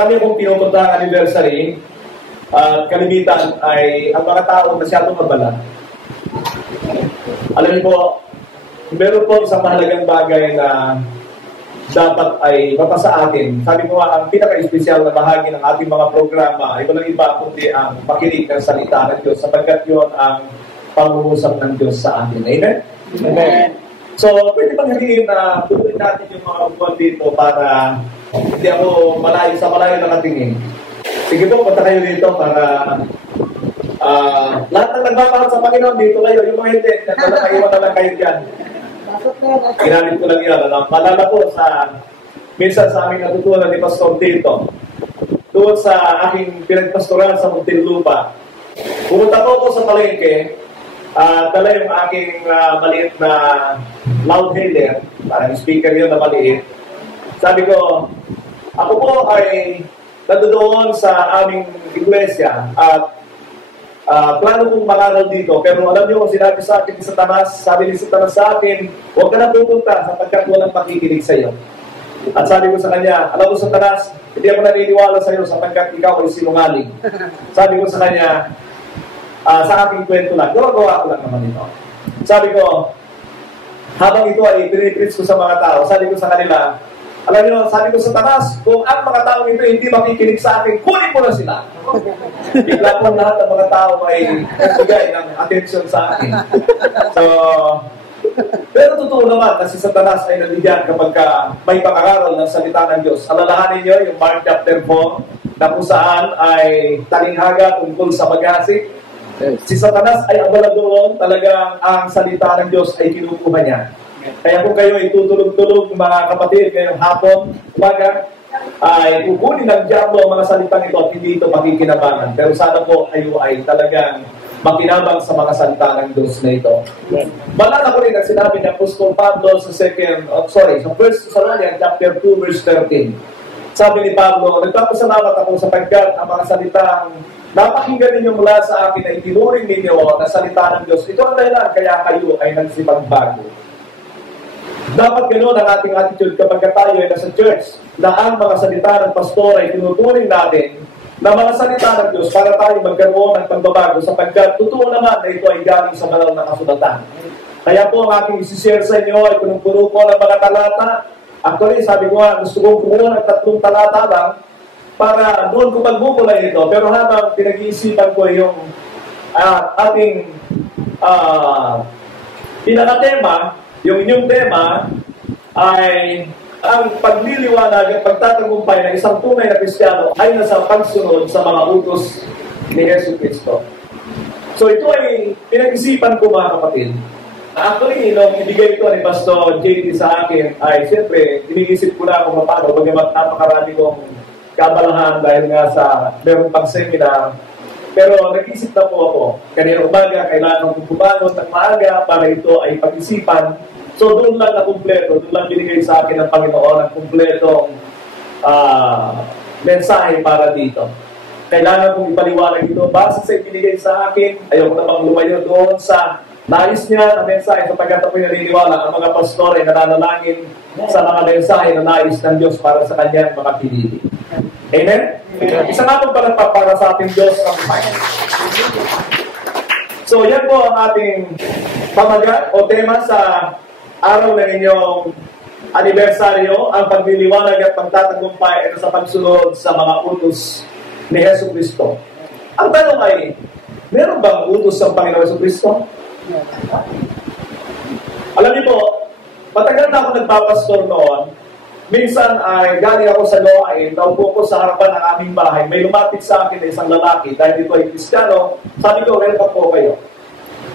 marami akong pinupuntang anniversary at kalimitan ay ang mga tao masyadong mabala. Alam niyo po, meron po isang mahalagang bagay na dapat ay mapasa atin. Sabi ko nga, ang pinaka-espesyal na bahagi ng ating mga programa ay walang iba kundi ang pakinig ng salita ng Diyos sapagkat yun ang pangungusap ng Diyos sa atin. Amen? Amen. So, pwede bang hingin na tuloy natin yung mga upuan dito para hindi ako malayo nakatingin. Sige po, punta kayo dito para lahat ng nagmamahal sa Panginoon dito kayo. Yung mga hindi, nagmamahal na lang kayo dyan. Ginamit ko lang yan. Malala po minsan sa aming natutunan ni Pastor Tito, doon sa aking pinagpastoral sa Muntinlupa. Pumunta po ako sa palengke, dala yung aking maliit na loud hailer, parang speaker yun na maliit. Sabi ko, ako po ay nandoon sa aming iglesia at plano kong mangaral dito. Pero alam niyo kung sinabi sa akin ni Satanas, sabi ni Satanas sa akin, huwag ka na pupunta sapagkat walang makikinig sa iyo. At sabi ko sa kanya, alam mo Satanas, hindi ako naniniwala sa iyo sapagkat ikaw ay sinungaling. Sabi ko sa kanya, sa aking kwento lang, gawa ko lang naman ito. Sabi ko, habang ito ay pinipreach ko sa mga tao, sabi ko sa kanila, alam niyo, sabi ko sa Satanas, kung ang mga tao ito hindi makikinig sa akin, kunin mo na sila. Bigla po lahat ng mga tao ay nagbigay ng attention sa akin. So, pero totoo naman na si Satanas ay nabigyan kapag may pangangaral ng salita ng Diyos. Alalahanin niyo yung Mark chapter 4 na kung saan ay talinghaga tungkol sa mag-asik. Si Satanas ay abala doon, talagang ang salita ng Diyos ay kinukuha niya. Kaya kung kayo ay tutulog-tulog, mga kapatid, ngayong hapon, umaga, ay kukunin ng diablo ang mga salitang ito at hindi ito makikinabangan. Pero sana po kayo ay talagang makinabang sa mga salita ng Diyos na ito. Malala ko rin ang sinabi ni Apostol Pablo sa 1 Thessalonians chapter 2 verse 13. Sabi ni Pablo, nagpapasalamat ako sapagkat ang mga salitang napakinggan ninyo mula sa akin ay tinuring ninyo na salita ng Diyos. Ito ang dahilan kaya kayo ay nagsipagbago. Dapat ganoon ang ating attitude kapag tayo ay nasa church na ang mga salita ng pastor ay tinuturing natin na mga salita ng Diyos para tayo magkaroon ng pagbabago sapagkat totoo naman na ito ay galing sa banal na kasulatan. Kaya po ang aking isi-share sa inyo ay punong-puno ko ng mga talata. Actually, sabi ko nga, gusto kong puno ng 3 talata lang para doon ko magbubulay ito. Pero habang pinag-iisipan ko yung ating pinaka-tema, yung inyong tema ay ang pagliliwanag at pagtatagumpay ng isang tunay na Kristiyano ay nasa pagsunod sa mga utos ni Jesucristo. So ito ay pinag-isipan ko mga kapatid. Actually, nung ibigay ito ni Pastor JT sa akin, ay siyempre, iniisip ko na kung paano, bagamat napakarami kong kabalahan dahil nga sa meron pang seminar. Pero nag-isip na po ako, kanina umaga, kailangan kong bumangon ng maaga para ito ay pag-isipan. So doon lang na kumpleto, doon lang binigay sa akin ng Panginoon ang kumpletong mensahe para dito. Kailangan kong ipaliwanag ito base sa ibinigay sa akin. Ayaw ko namang lumayo doon sa nais niya na mensahe sapagkat ako'y naniniwala ang mga pastor ay nananalangin sa mga mensahe na nais ng Diyos para sa kanyang mga pinili. Amen? Isa nga pong palagpak para sa ating Diyos ng Panginoon. So yan po ang ating pamagat o tema sa araw ng inyong anibersaryo, ang pagliliwanag at pagtatagumpay sa pagsunod sa mga utos ni Jesucristo. Ang tanong ay, meron bang utos ng Panginoon Jesucristo? Alam niyo po, matagal na ako nagpapastor noon. Minsan ay galing ako sa Loain, naupo ko sa harapan ng aming bahay. May lumapit sa akin na isang lalaki, dahil dito ay Kristiyano. Sabi ko, welcome po kayo.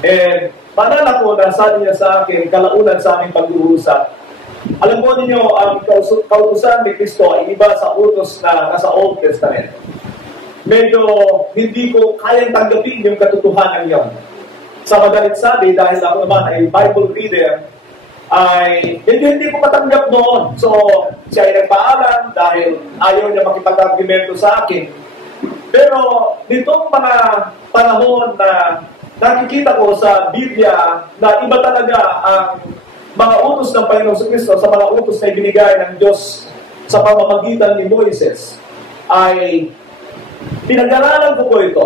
And panala ko na sabi niya sa akin, kalaunan sa aming pag-uusap. Alam po ninyo, ang kautusan ni Kristo ay iba sa utos na nasa Old Testament. Medyo hindi ko kayang tanggapin yung katotohanan yon. Sa madalit sabi, dahil ako naman ay Bible reader, ay hindi ko matanggap noon. So, siya ay nagpaalam dahil ayaw niya makipag-argumento sa akin. Pero, nitong mga panahon na nakikita ko sa Biblia na iba talaga ang mga utos ng Panginoon Kristo sa mga utos na ibinigay ng Diyos sa pamamagitan ni Moises. ay pinag-aralan ko po ito.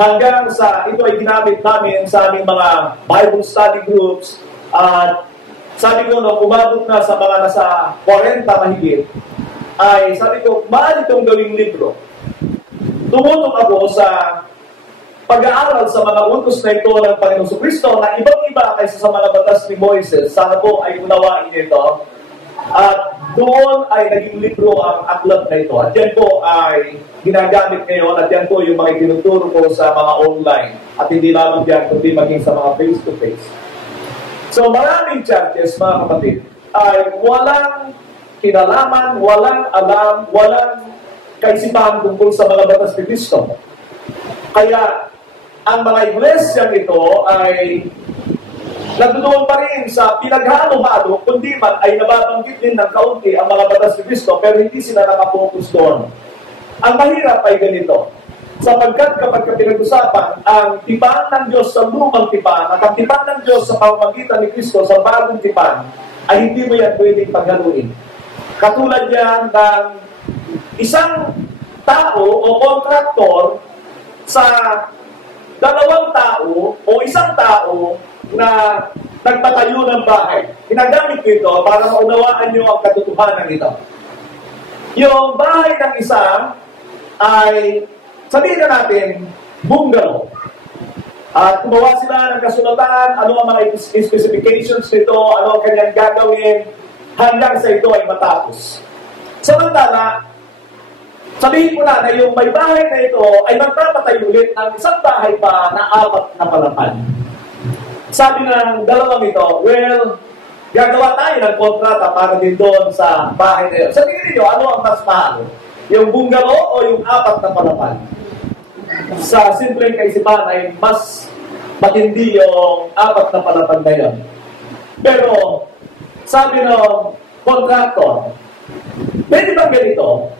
Hanggang sa ito ay ginamit namin sa aming mga Bible study groups. At sabi ko, no, umabot na sa mga nasa 40 mahigit, ay sabi ko, maaari itong gawing libro. Tumutok ako sa pag-aaral sa mga utos na ito ng Panginoong Kristo na ibang-iba kaysa sa mga batas ni Moises. Sana po ay unawain ito. At doon ay naging libro ang aklat na ito. At yan po ay ginagamit ngayon at yan po yung mga tinuturo ko sa mga online. At hindi lamang yan, kundi maging sa mga face-to-face. So maraming churches, mga kapatid, ay walang kinalaman, walang alam, walang kaisipan tungkol sa mga batas ni Kristo. Kaya ang mga iglesia nito ay nagtutuon pa rin sa pinaghalo-halo, kundi man ay nababanggit din ng kaunti ang mga batas ni Kristo, pero hindi sila nakapokus doon. Ang mahirap ay ganito, sapagkat kapag pinag-usapan ang tipan ng Diyos sa lumang tipan at ang tipan ng Diyos sa pamamagitan ni Kristo sa bagong tipan, ay hindi mo yan pwedeng paghaluin. Katulad yan ng isang tao o kontraktor sa dalawang tao o isang tao na nagpatayo ng bahay. Ginagamit ko ito para maunawaan nyo ang katotohanan nito. Yung bahay ng isa ay, sabihin na natin, bungalow. At gumawa sila ng kasulatan, ano ang mga specifications nito, ano ang kanyang gagawin, hanggang sa ito ay matapos. Samantala, sabihin ko na yung may bahay na ito ay magpapatayo ulit ng isang bahay pa na 4 na palapad. Sabi ng dalawang ito, well, gagawa tayo ng kontrata para din doon sa bahay na yun. Sa tingin niyo, ano ang mas mahal? Yung bungalow o yung 4 na palapad? Sa simpleng kaisipan ay mas matindi yung 4 na palapad na yun. Pero, sabi ng kontraktor, pwede ba ganito?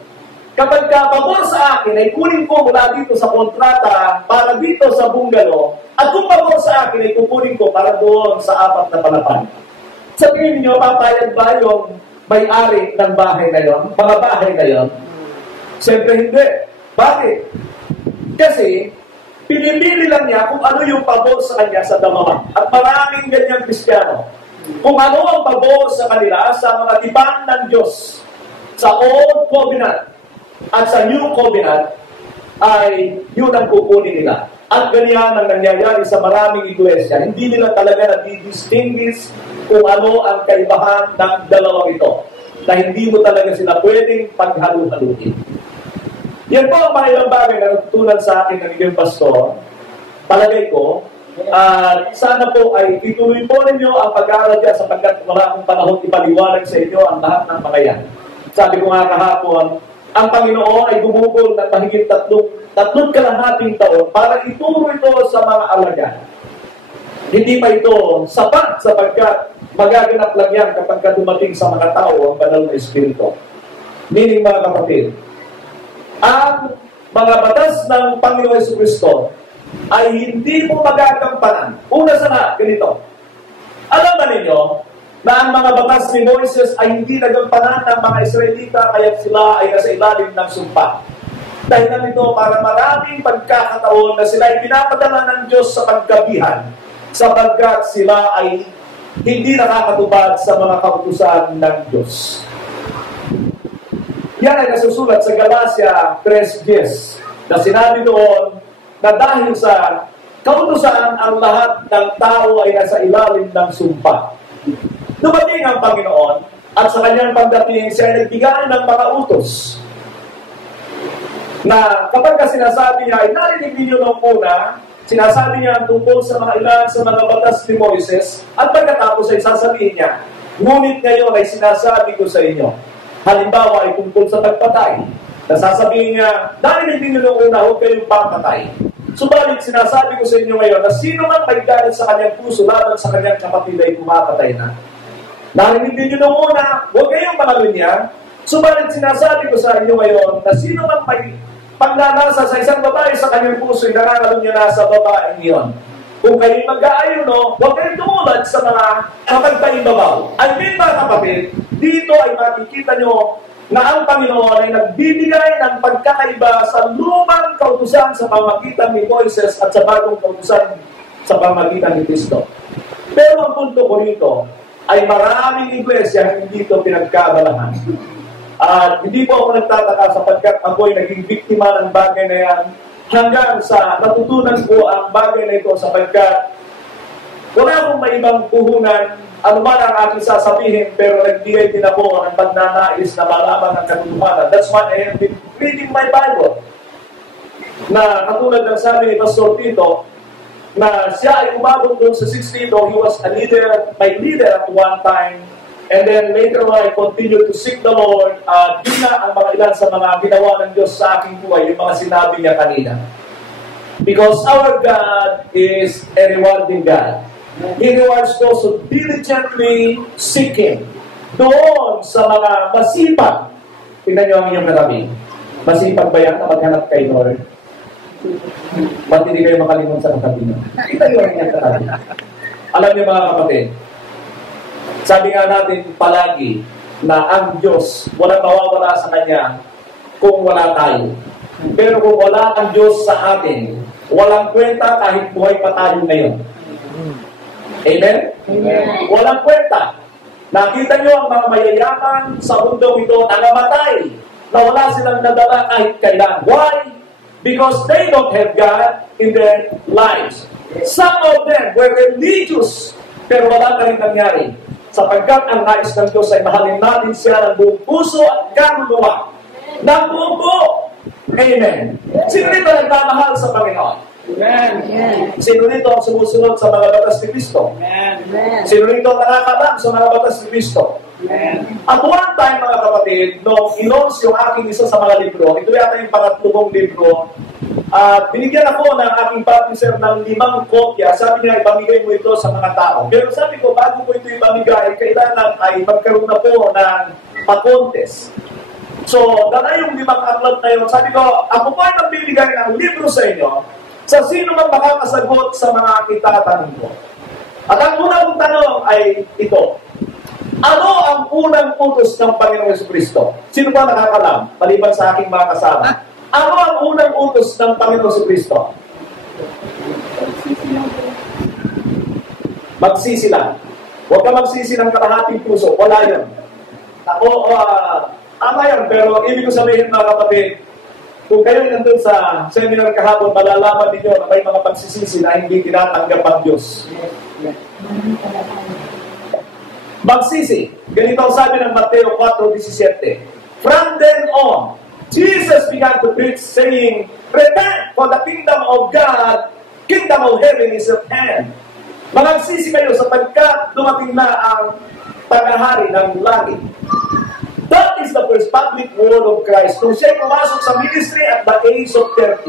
Kapag pabor sa akin, ay kunin ko mula dito sa kontrata para dito sa bungalow, at kung pabor sa akin, ay kukunin ko para doon sa 4 na palapad. Sa tingin niyo, papayag ba yung may-ari ng bahay na yon, mga bahay na yon? Siyempre hindi. Bakit? Kasi, pinipili lang niya kung ano yung pabor sa kanya sa dalawa. At maraming ganyang Kristiyano. Kung ano ang pabor sa kanila sa mga tipan ng Diyos, sa Old Covenant, at sa New Covenant, ay yun ang kukunin nila. At ganyan ang nangyayari sa maraming iglesia. Hindi nila talaga na-distinguish kung ano ang kaibahan ng dalawang ito. Na hindi mo talaga sila pwedeng paghalu-haluin. Yan po ang mga ilang bagay na natutunan sa akin ng inyong pastor. Palagay ko, at sana po ay ituloy po ninyo ang pag-aaral dyan sapagkat wala akong panahon ipaliwanag sa inyo ang lahat ng mga yan. Sabi ko nga kahapon, ang Panginoon ay gumugol ng mahigit 3 kalahating taon para ituro ito sa mga alagad. Hindi pa ito sapat sapagkat magaganap lang yan kapag dumating sa mga tao ang banal na Espiritu. Meaning mga kapatid, ang mga batas ng Panginoon Jesucristo ay hindi mo magagampanan. Una sa lahat, ganito. Alam ba ninyo na ang mga batas ni Moises ay hindi nagampanan ng mga Israelita kaya sila ay nasa ilalim ng sumpa. Dahilan nito para maraming pagkakataon na sila ay pinapadala ng Diyos sa paggabihan sapagkat sila ay hindi nakakatupad sa mga kautusan ng Diyos. Yan ay nasusulat sa Galatia 3:10 na sinabi doon na dahil sa kautusan ang lahat ng tao ay nasa ilalim ng sumpa. Dumating ang Panginoon at sa kanyang pagdating siya ay nagbigay ng mga utos na kapag sinasabi niya ay narinig ninyo nung una, sinasabi niya tungkol sa mga ilan sa mga batas ni Moises at pagkatapos ay sasabihin niya, ngunit ngayon ay sinasabi ko sa inyo. Halimbawa ay tungkol sa pagpatay. Nasasabihin niya, narinig ninyo nung una, huwag kayong papatay. Subalit sinasabi ko sa inyo ngayon na sino man may galit sa kanyang puso laban sa kanyang kapatid ay pumapatay na. Narinig ninyo nung una, huwag kayong pangalunya. Subalit sinasabi ko sa inyo ngayon na sino man may pagnanasa sa isang babae sa kanyang puso ay nangangalunya na sa babae niyon. Kung kayo'y mag-aayuno, huwag kayong tumulad sa mga kapagpaimbabaw. Ang mga kapatid, dito ay makikita nyo na ang Panginoon ay nagbibigay ng pagkakaiba sa lumang kautusan sa pamamagitan ni Moises at sa bagong kautusan sa pamamagitan ni Kristo. Pero ang punto ko rito ay maraming iglesia hindi ito pinagkabalahan. At hindi po ako nagtataka sapagkat ako'y naging biktima ng bagay na yan hanggang sa natutunan ko ang bagay na ito sapagkat wala akong may ibang puhunan, ano man ang aking sasabihin, pero nagbigay din ako ng pagnanais na malaman ng katotohanan. That's why I have been reading my Bible. Na katulad ng sabi ni Pastor Tito, na siya ay umabot doon sa 60, though he was a leader, my leader at one time, and then later on, I continued to seek the Lord. Yun na ang mga ilan sa mga ginawa ng Diyos sa aking buhay, yung mga sinabi niya kanina. Because our God is a rewarding God. He rewards those who diligently seek Him. Doon sa mga masipag, tingnan niyo ang inyong katabi. Masipag ba yan na maghanap kay Lord? Ba't hindi kayo makalimon sa katabi niyo? Tingnan niyo ang inyong katabi. Alam niyo mga kapatid, sabi nga natin palagi na ang Diyos, walang mawawala sa Kanya kung wala tayo. Pero kung wala ang Diyos sa atin, walang kwenta kahit buhay pa tayo ngayon. Amen? Amen. Walang kwenta. Nakita nyo ang mga mayayaman sa mundong ito na namatay, na wala silang nadala kahit kailan. Why? Because they don't have God in their lives. Some of them were religious, pero wala ka rin nangyari. Sapagkat ang nais ng Diyos ay mahalin natin siya ng buong puso at kaluluwa. Ng buong buo. Amen. Sino dito nagmamahal sa Panginoon? Amen. Sino dito ang sumusunod sa mga batas ni Kristo? Amen. Sino dito ang nakakalam sa mga batas ni Kristo? Amen. At one time, mga kapatid, nung inons yung aking isa sa mga libro, ito yata yung pangatlong libro, binigyan ako ng aking publisher ng 5 kopya. Sabi niya, ipamigay mo ito sa mga tao. Pero sabi ko, bago ko ito ipamigay, kailangan ay magkaroon na po ng pa-contest. So, dala yung 5 aklat na yun. Sabi ko, ako po ay magbibigay ng libro sa inyo sa sino man makakasagot sa mga itatanong ko. At ang unang tanong ay ito. Ano ang unang utos ng Panginoong Jesucristo? Sino ba nakakalam? Maliban sa aking mga kasama. Ano ang unang utos ng Panginoong Jesucristo? Magsisi lang. Huwag ka magsisi ng kalahating puso. Wala yun. Ako, tama yun. Pero ibig ko sabihin mga kapatid, kung kayo nandun sa seminar kahapon, malalaman ninyo na may mga pagsisisi na hindi tinatanggap ang Diyos. Magsisi. Ganito ang sabi ng Mateo 4:17. From then on, Jesus began to preach saying, repent, for the kingdom of God, kingdom of heaven is at hand. Magsisi kayo sapagkat dumating na ang paghahari ng langit. That is the first public word of Christ. Kung siya'y pumasok sa ministry at the age of 30.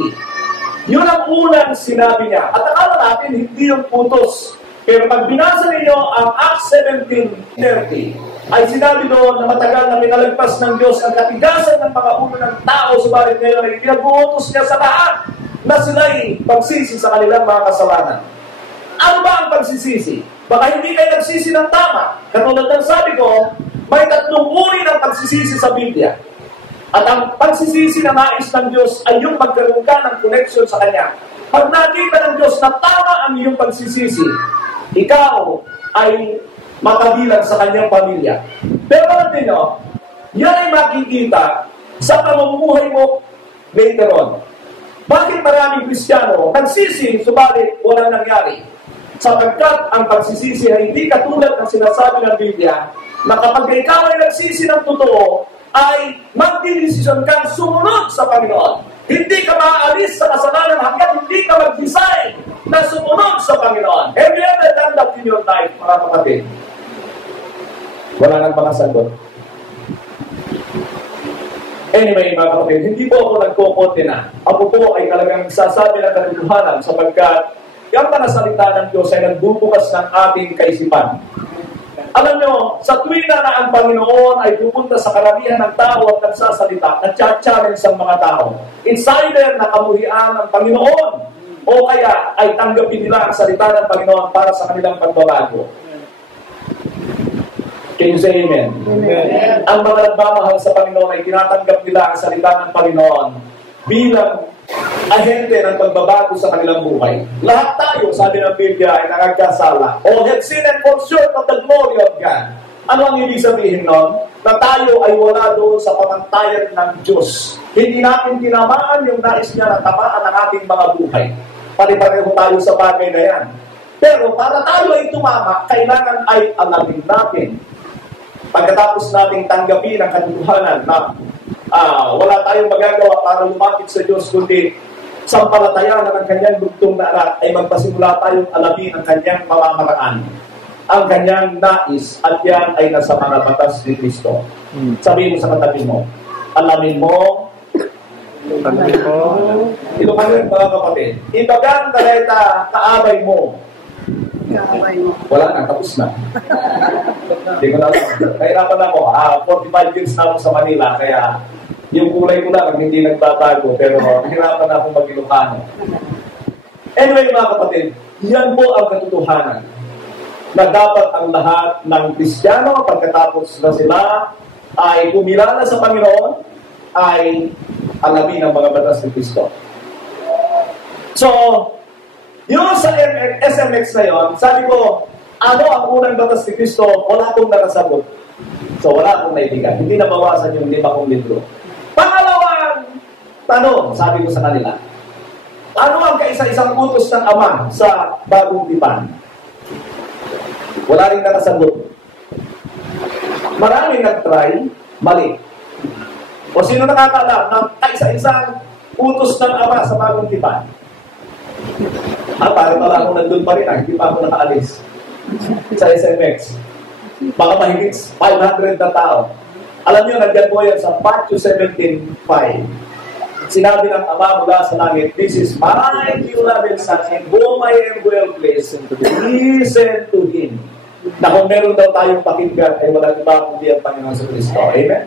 Yun ang unang sinabi niya. At akala natin, hindi yung utos. Pero pag binasa ninyo ang Acts 17:30, ay sinabi doon na matagal na pinalagpas ng Diyos ang katigasan ng mga ulo ng tao, subalit ngayon ay pinag-uutos niya sa lahat na sila'y pagsisi sa kanilang mga kasalanan. Ano ba ang pagsisisi? Baka hindi kayo nagsisi ng tama. Katulad ng sabi ko, may 3 uri ng pagsisisi sa Biblia. At ang pagsisisi na nais ng Diyos ay yung magkaroon ka ng connection sa Kanya. Pag nakita ng Diyos na tama ang iyong pagsisisi, ikaw ay makabilang sa Kanyang pamilya. Pero natin, yan ay makikita sa pamumuhay mo later on. Bakit maraming Kristiyano nagsisi, subalit walang nangyari? Sapagkat ang pagsisisi ay hindi katulad ng sinasabi ng Biblia, na kapag ikaw ay nagsisi ng totoo, ay magdidesisyon kang sumunod sa Panginoon. Hindi ka maaalis sa kasalanan hanggang hindi ka mag-decide na sumunod sa Panginoon. Have you ever done that in your life, mga kapatid? Wala nang makasagot. Anyway, mga kapatid, hindi po ako nagkukunti na. Ako po ay talagang sasabi ng katotohanan sapagkat yung mga salita ng Diyos ay nagbubukas ng ating kaisipan. Alam nyo, sa tuwina na ang Panginoon ay pupunta sa karamihan ng tao at nagsasalita, nag-challenge ang mga tao. It's either nakamuhian ng Panginoon o kaya ay tanggapin nila ang salita ng Panginoon para sa kanilang pagbabago. Can you say amen? Amen. Ang mga nagmamahal sa Panginoon ay tinatanggap nila ang salita ng Panginoon bilang ahente ng pagbabago sa kanilang buhay. Lahat tayo, sabi ng Biblia, ay nagkasala. All have sinned and fall short of the glory of God. Ano ang ibig sabihin nun? Na tayo ay wala doon sa pamantayan ng Diyos. Hindi natin tinamaan yung nais niya na tamaan ang ating mga buhay. Pare-pareho tayo sa bagay na yan. Pero para tayo ay tumama, kailangan ay alamin natin. Pagkatapos nating tanggapin ang katotohanan na wala tayong magagawa para lumapit sa Diyos, kundi sampalatayan ng kanyang bugtong na anak ay magpasimula tayong alamin ang kanyang pamamaraan, ang kanyang nais, at yan ay nasa mga batas ni Kristo. Sabihin mo sa katabi mo, alamin mo, ito kami mga kapatid, ibagang taleta kaabay mo. Wala na, tapos na. Hindi ko na alam. Kahirapan ako. 45 years na ako sa Manila, kaya yung kulay ko lang hindi nagbabago, pero hirapan na akong mag-Ilocano. Anyway, mga kapatid, yan po ang katotohanan na dapat ang lahat ng Kristiyano, pagkatapos na sila ay kumilala sa Panginoon, ay alamin ang mga batas ni Kristo. So, yung sa SMX na yun, sabi ko, ano ang unang batas ni Kristo? Wala akong nakasagot. So, wala akong naibigan. Hindi nabawasan yung 5 kong libro. Pangalawang tanong, sabi ko sa kanila, ano ang kaisa-isang utos ng Ama sa bagong tipan? Wala rin nakasagot. Maraming nag-try, mali. O sino nakakaalam ng kaisa-isang utos ng Ama sa bagong tipan? Para pala akong nandun pa rin, hindi pa ako nakaalis sa SMX. Baka mahigit 500 na tao. Alam nyo, nandiyan po yan sa Matthew 17:5. Sinabi ng Ama mula sa langit, "This is my beloved Son, in whom I am well pleased. Listen to Him." Na kung meron daw tayong pakinggan, ay walang iba kundi ang Panginoon sa Kristo. Amen?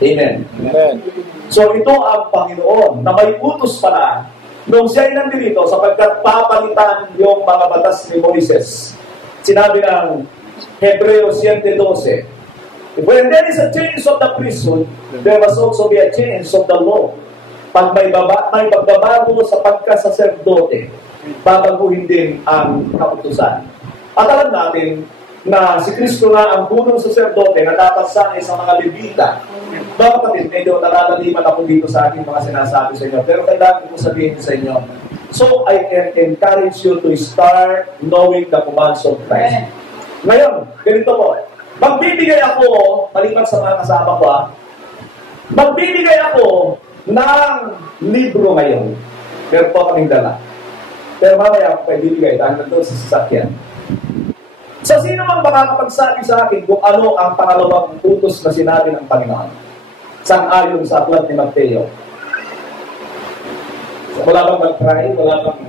Amen. Amen. So ito ang Panginoon na may utos pala nung siya ay nandito sapagkat papalitan yung mga batas ni Moises. Sinabi ng Hebreos 7:12, when there is a change of the priesthood, there must also be a change of the law. Pag may pagbabago sa pagkasaserdote, babaguhin din ang kautusan. At alam natin na si Kristo na ang punong saserdote na dapat sanay sa mga Levita. Mga kapatid, medyo nalalaliman ako dito sa aking mga sinasabi sa inyo. Pero kailangan ko sabihin sa inyo. So, I can encourage you to start knowing the commands of Christ. Ngayon, ganito po. Magbibigay ako, malipat sa mga kasama ko magbibigay ako ng libro ngayon. Pero po kaming dala. Pero mamaya ako kayo bibigay dahil nandun sa sasakyan. Sa sino mang makakapagsabi sa akin kung ano ang pangalawang utos na sinabi ng Panginoon? Sang-ayon sa aklat ni Mateo. Wala bang mag-try? Wala bang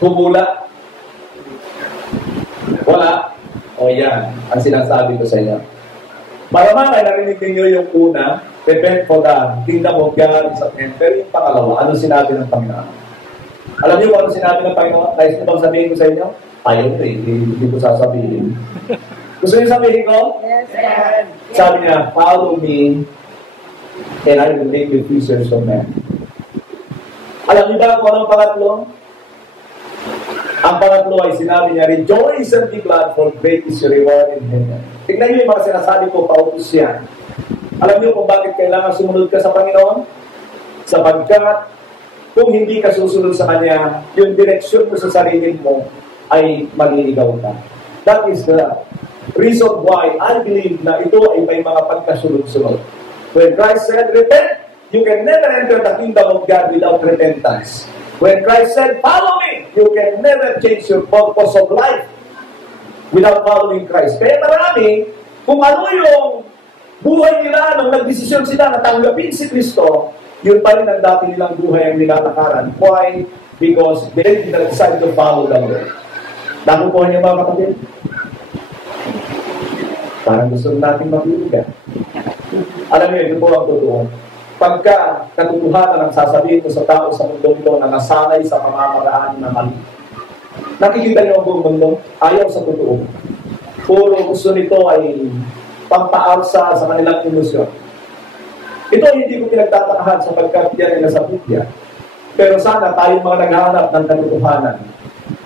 humula? Wala? O yan, ang sinasabi ko sa inyo. Maramang ay narinig ninyo yung una, repent for the kingdom of God is at hand. Pero yung pangalawa, ano sinabi ng Panginoon? Alam niyo kung ano sinabi ng Panginoon? Kahit ko bang sabihin ko sa inyo? Ayaw ko hindi ko sasabihin. Gusto niyo sabihin ko? Yes, sir. Sabi niya, follow me and I will make you fishers of men. Alam niyo ba kung anong pangatlo? Ang pangatlo ay sinabi niya, rejoice and be glad, for great is your reward in heaven. Tignan niyo yung mga sinasabi ko, pautos yan. Alam niyo kung bakit kailangan sumunod ka sa Panginoon? Sapagkat kung hindi ka susunod sa Kanya, yung direksyon mo sa sarili mo ay maliligaw ka. That is the reason why I believe na ito ay may mga pagkasunod-sunod. When Christ said, repent, you can never enter the kingdom of God without repentance. When Christ said, follow me, you can never change your purpose of life without following Christ. Kaya marami, kung ano yung buhay nila nung nagdesisyon sila na tanggapin si Kristo, yun pa rin ang dati nilang buhay ang nilalakaran. Why? Because they did not decide to follow the Lord. Nakukuha niyo ba, kapatid? Parang gusto natin mabibigan. Alam niyo, ito po ang totoo. Pagka katotohanan ang sasabihin ko sa tao sa mundo ito na nasanay sa pamamaraan na mali. Nakikita niyo ang buong mundo? Ayaw sa totoo. puro gusto nito ay pampaalsa sa kanilang ilusyon. Ito hindi ko pinagtatakahan sapagkat yan ay nasa Biblia. Pero sana tayong mga naghahanap ng katotohanan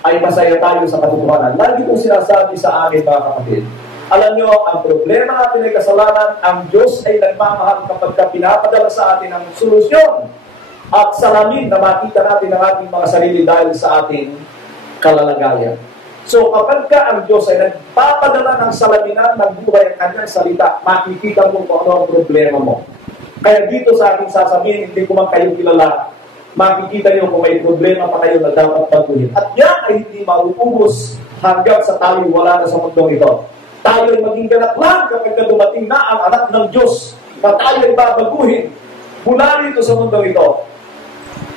ay masaya tayo sa katotohanan. Lagi kong sinasabi sa amin, mga kapatid, alam nyo, ang problema natin ay kasalanan, ang Diyos ay nagmamahal kapag pinapadala sa atin ang solusyon at salamin na makita natin ang ating mga sarili dahil sa ating kalalagayan. So kapag ang Diyos ay nagpapadala ng salaminan ng buhay ang kanyang salita, makikita mo kung ano ang problema mo. Kaya dito sa ating sasabihin, hindi ko man kayo kilala, makikita niyo kung may problema pa kayo na dapat baguhin. At yan ay hindi mauubos hanggang sa tayo wala na sa mundong ito. Tayo ay maging ganap lang kapag dumating na ang anak ng Diyos na tayo ay babaguhin mula rito sa mundong ito.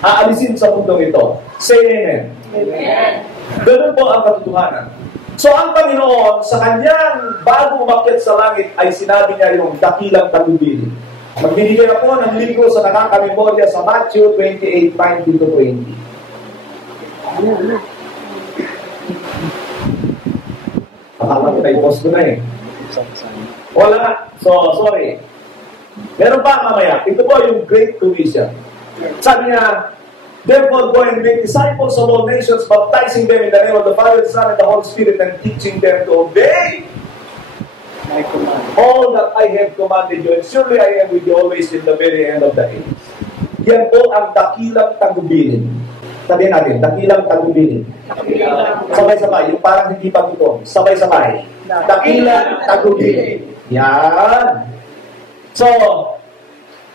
Aalisin sa mundong ito. Say amen. Amen. Ganun po ang katotohanan. So ang Panginoon, sa kanyang bago umakyat sa langit, ay sinabi niya yung dakilang tagubilin. Magbibigay ako ng libro sa nakakamemorya sa Matthew 28:19-20. Akala ko na-post ko na eh. Wala nga. So, sorry. Meron pa mamaya. Ito po yung Great Commission. Sabi niya, therefore go and make disciples of all nations, baptizing them in the name of the Father, the Son, and the Holy Spirit, and teaching them to obey all that I have commanded you, and surely I am with you always in the very end of the age. Yan po ang dakilang tagubilin. Sabihin natin, dakilang tagubilin. Sabay-sabay, yung parang hindi pa ito. Sabay-sabay. Dakilang tagubilin. Yan. So,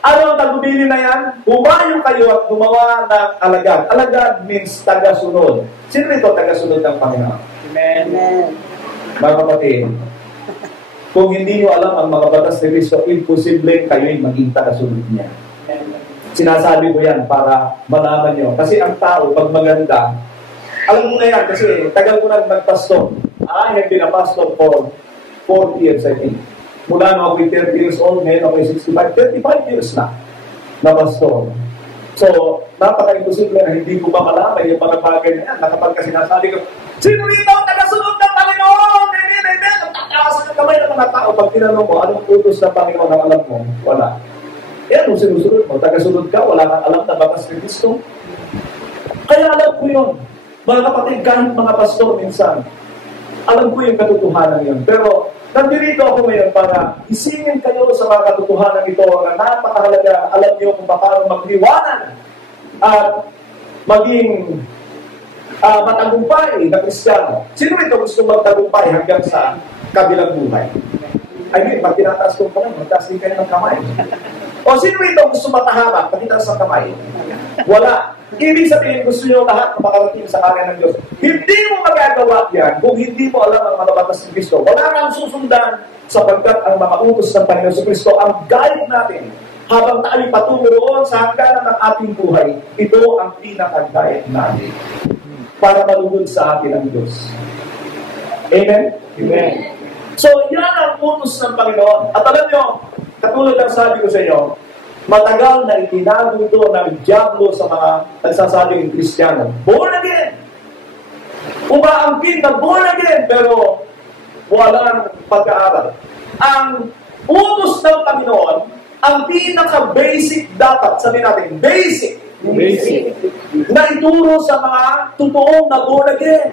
ano ang tagubilin na yan? Humayo kayo at gumawa ng alagad. Alagad means tagasunod. Sino ito tagasunod ng Panginoon? Amen. Mga kapatid, kung hindi nyo alam ang mga batas ni Kristo, imposible kayo'y maging tagasunod niya. Sinasabi ko yan para malaman nyo. Kasi ang tao, pag maganda, alam mo na yan, kasi tagal ko na nagpastor. I have been a pastor for 4 years, I think. Mula na ako'y 30 years old, ngayon ako'y 65, 35 years na pastor. So, napaka-imposible na hindi ko ba malaman yung mga bagay na yan. Nakapag kasi sinasabi ko, sino rito ang tagasunod ng Panginoon? Tataas ng kamay ng mga tao. Pag tinanong mo, anong utos ng Panginoon ang alam mo? Wala. Yan, kung sinusunod mo, tagasunod ka, wala kang alam na batas ni Kristo. Kaya alam ko yun. Mga kapatid, kahit mga pastor minsan, alam ko yung katotohanan yun. Pero, nandito ako ngayon para isingin kayo sa mga katotohanan ito na napakahalaga. Alam niyo kung paano magliwanan at maging matagumpay na Kristiyano. Sino ito gusto magtagumpay hanggang sa kabilang buhay? I mean, pag tinataas ko pa lang, magtaas din kayo ng kamay. O sino ito gusto matahamak, pakitaas ng kamay? Wala. Ibig sabihin, gusto nyo lahat na makarating sa kanya ng Diyos. Hindi mo magagawa yan kung hindi mo alam ang mga batas ng Kristo. Wala nang susundan sapagkat ang mga utos ng Panginoon sa Kristo ang guide natin habang tayo patungo roon sa hangganan ng ating buhay. Ito ang pinaka-guide natin para malugod sa atin ang Diyos. Amen? Amen. So, yan ang utos ng Panginoon. At alam nyo, katulad ng sabi ko sa inyo, matagal na itinago ito ng diablo sa mga nagsasabing Kristiyano. Born again! Umaangkin na born again, pero walang pagkaaral. Ang utos ng Panginoon, ang pinaka-basic dapat, sabihin natin, basic, na ituro sa mga totoong na born again.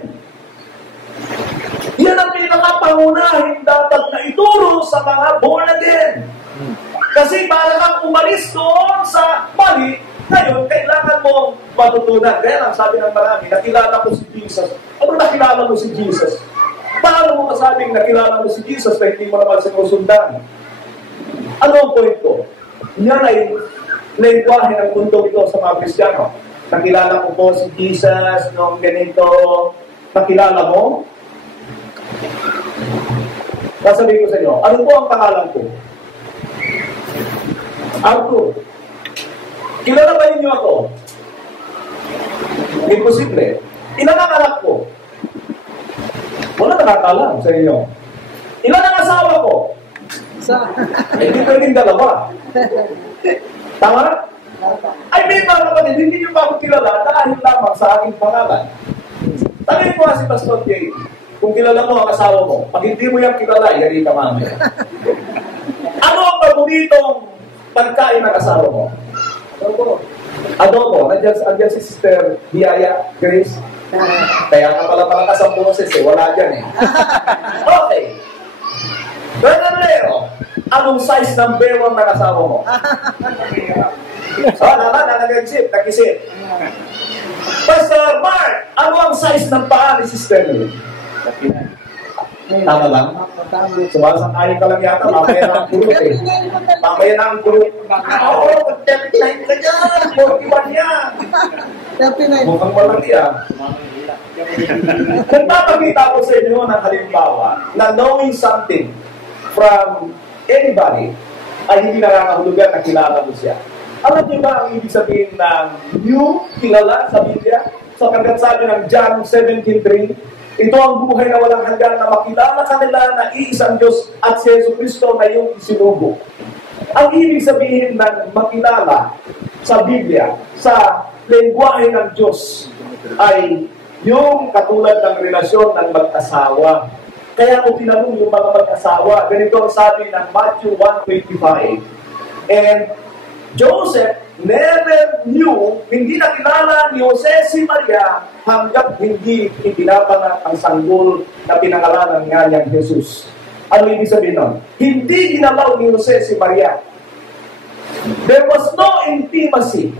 Yan ang pinaka-pangunahing dapat na ituro sa mga born again. Kasi para kang umalis doon sa mali, ngayon, kailangan mong matutunan. Kaya lang, sabi ng marami, nakilala ko si Jesus. Ano nakilala mo si Jesus? Paano mo masabing nakilala mo si Jesus na hindi mo naman sinusundan? Ano ang point ko? Yan ay lengguwahe ng mundo ito sa mga Kristiyano. Nakilala ko po si Jesus noong ganito. Nakilala mo? Sasabihin ko sa inyo, ano po ang pangalan ko? Arthur. Kilala ba ninyo ako? Imposible. Ilan ang anak ko? Wala nakakalam sa inyo. Ilan ang asawa ko? Hindi pwedeng dalawa. Tama? I mean, mga kapatid, hindi nyo ba ako kilala dahil lamang sa aking pangalan. Tanggin ko si Pastor Jay. Kung kilala mo ang asawa mo, pag hindi mo yung kilala, yari ka mamaya. Ano ang paboritong pagkain ng asawa mo? Adobo. Nandiyan si Sister Biaya Grace. Kaya ka pala malakas ang boses wala dyan Okay. Bernardero, anong size ng bewang ng asawa mo? Nag-isip. Pastor Mark, ano ang size ng paa ni Sister Lee? Tama lang? Sumasang-ayon ka lang yata, mamaya na ang kulot Mamaya na ang kulot. Oo, 39 ka dyan, 41 yan. Mukhang malaki Nagpapakita ko sa inyo ng halimbawa na knowing something from anybody ay hindi nakakahulugan na kilala mo siya. Alam niyo ba ang ibig sabihin ng new kilala sa Biblia? Sapagkat sabi ng John 17:3, ito ang buhay na walang hanggan na makilala ka nila na iisang Diyos at si Yesu Cristo na iyong isinugo. Ang ibig sabihin ng makilala sa Biblia, sa lengguwahe ng Diyos, ay yung katulad ng relasyon ng mag-asawa. Kaya kung tinanong yung mga mag-asawa, ganito ang sabi ng Matthew 1:25, and Joseph never knew, hindi nakilala ni Jose si Maria hanggat hindi ipinapanganak ang sanggol na pinangalanan nga niyang Jesus. Ano ibig sabihin nun? Hindi ginalaw ni Jose si Maria. There was no intimacy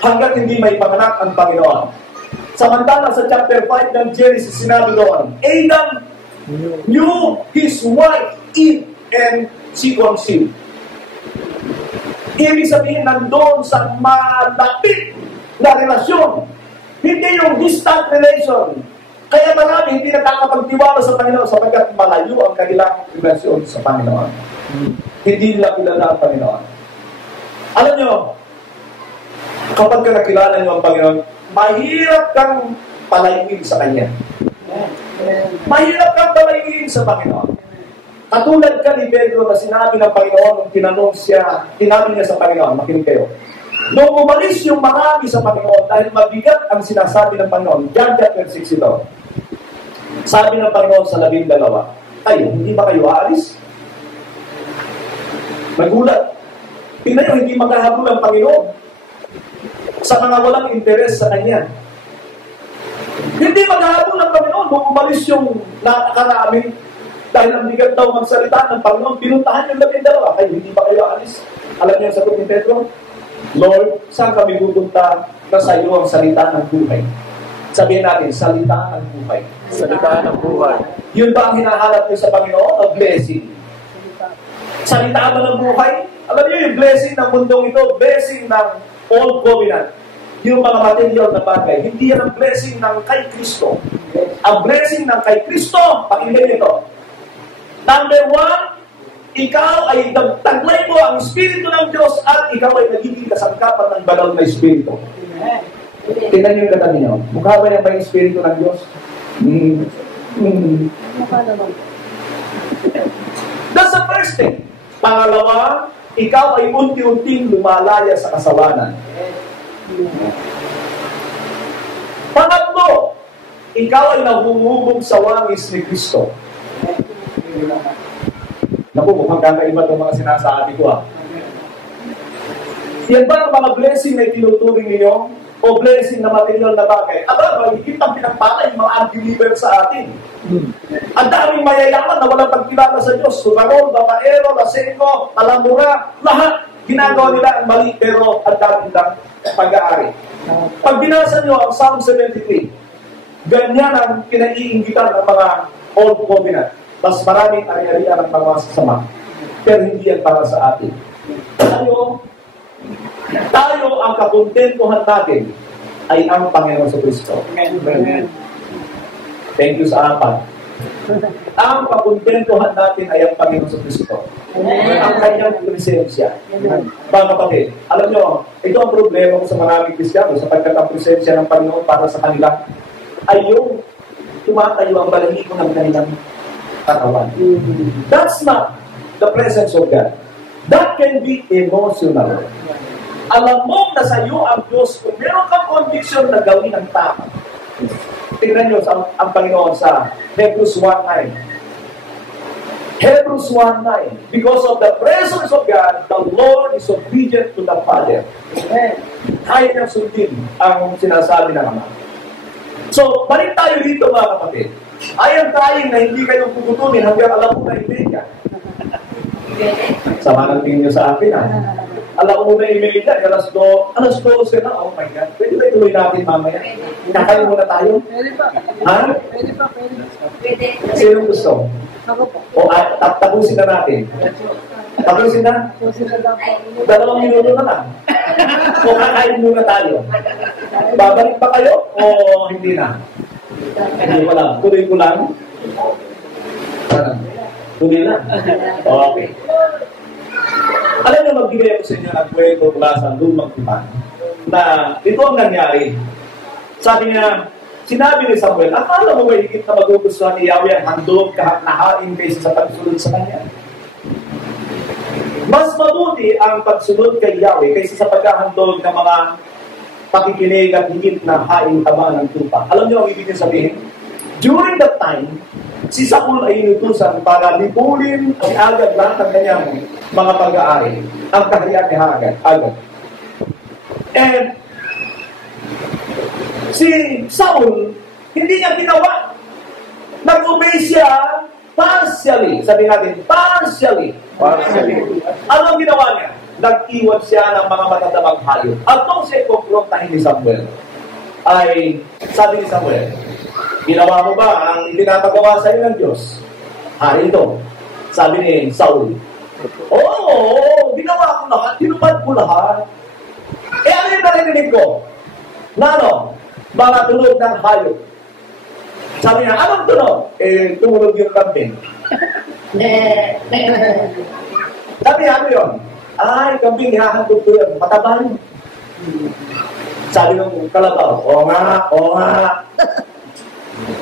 hanggat hindi may panganak ang Panginoon. Samantala sa chapter 5 ng Genesis, sinabi doon, Adam knew his wife Eve and she conceived. Ibig sabihin, nandun sa malapit na relasyon. Hindi yung distant relation. Kaya marami hindi nakakapagtiwala sa Panginoon sapagkat malayo ang kanilang relasyon sa Panginoon. Hindi nila kilala ang Panginoon. Alam nyo, kapag ka nakilala nyo ang Panginoon, mahirap kang palayin sa Kanya. Mahirap kang palayin sa Panginoon. Katulad ka ni Pedro na sinabi ng Panginoon nung tinabi niya sa Panginoon, makinig kayo. Nung umalis yung marami sa Panginoon dahil mabigat ang sinasabi ng Panginoon, John chapter 6 ito. Sabi ng Panginoon sa 12, kayo, hindi ba kayo aalis? Magulat. Tingnan nyo, hindi maghahabol ang Panginoon sa mga walang interes sa Kanya. Hindi maghahabol ang Panginoon nung umalis yung nakakarami. Dahil ang bigat daw magsalita ng Panginoon, pinuntahan yung 12. Kayo, hindi ba kayo aalis? Alam niyo ang sagot ni Pedro? Lord, saan kami pupunta na sa iyo ang salita ng buhay? Sabihin natin, salita ng buhay. Salita ng buhay. Yun ba ang hinahanap niyo sa Panginoon? O blessing? Salita ba ng buhay? Alam niyo yung blessing ng mundong ito, blessing ng Old Covenant. Yung mga material na bagay, hindi yan ang blessing ng kay Kristo. Ang blessing ng kay Kristo, pakinggan ito. Number 1, ikaw ay taglay mo ang Espiritu ng Diyos at ikaw ay nagiging kasangkapan ng banal na Espiritu. Tingnan niyo yung katabi niyo. Mukha ba niya may Espiritu ng Diyos? That's the first thing. Pangalawa, ikaw ay unti-unting lumalaya sa kasalanan. Pangatlo, ikaw ay nahuhubog sa wangis ni Kristo. Naku, mukhang kakaiba itong mga sinasabi ko Yan ba ang mga blessing na tinuturing ninyo? O blessing na material na bagay? Aba, mahigit ang pinagpala yung mga unbeliever sa atin. Ang daming mayayaman na walang pagkilala sa Diyos. Sugarol, babaero, lasengko, alamura, lahat. Ginagawa nila ang mali, pero ang dami lang pag-aari. Pag binasa nyo ang Psalm 73, ganyan ang kinaiingitan ng mga Old Covenant. Mas maraming ari-arian ang mga sasama. Pero hindi yan para sa atin. Tayo ang kakontentuhan natin ay ang Panginoon sa Kristo. Amen. Thank you sa apat. Ang kakontentuhan natin ay ang Panginoon sa Kristo. Ang kanyang presensya. Mga kapatid, alam nyo, ito ang problema ko sa maraming Kristiyano sapagkat ang presensya ng Panginoon para sa kanila ay yung tumatayo ang balahibo ng kanilang katawan. That's not the presence of God. That can be emotional. Alam mo na sa iyo ang Diyos kung meron kang conviction na gawin ang tama. tingnan nyo ang Panginoon sa Hebrews 1:9. Hebrews 1:9. Because of the presence of God, the Lord is obedient to the Father. Kaya niyang sundin ang sinasabi ng Ama. So, balik tayo dito mga kapatid. I am trying na hindi kayo puputunin hanggang alam mo na email ka. Sama ng tingin nyo sa akin, ha? Alam mo na email ka, alas 12 na, oh my God. Pwede ba ituloy natin mamaya? Kakain muna tayo? Pwede pa. Ha? Pwede pa. Pwede. Sino gusto? Ako po. O, tapusin na natin. Tapusin na? 2 minuto na lang. O, kakain muna tayo. Babalik pa kayo? O, hindi na? Hindi ko lang. Tuloy ko lang? Tuloy na? Okay. Alam niyo, magbigay ako sa inyo ng kwento mula sa lumang tipan na ito ang nangyari. Sabi niya, sinabi ni Samuel, akala mo ba higit na magugustuhan ni Yahweh ang handog kahit nahain kaysa sa pagsunod sa Kanya? Mas mabuti ang pagsunod kay Yahweh kaysa sa paghahandog ng mga pakikinig at higit na haing taba ng tupa. Alam niyo ang ibig niya sabihin? During that time, si Saul ay inutusan para lipulin si Agag lahat ng kanyang mga pag-aari. Ang kaharian ni Agag. And si Saul, hindi niya ginawa. Nag-obey siya partially. Sabi natin, partially. Ano ang ginawa niya? Nag-iwan siya ng mga matandamang hayop. At nung siya kumprontahin ni Samuel, ay sabi ni Samuel, ginawa mo ba ang itinapagawa sa iyo ng Diyos? Hari ito. Sabi ni Saul, oo, ginawa ko lahat, tinupad ko lahat. Ano yung narinig ko? Na ano? Mga tunog ng hayop. Sabi niya, anong tunog? Tumunog yung kambing. Sabi niya, ano yun? Ay, kambing, hahantog ko yun. Mataban. Sabi ng kalabaw, oo nga.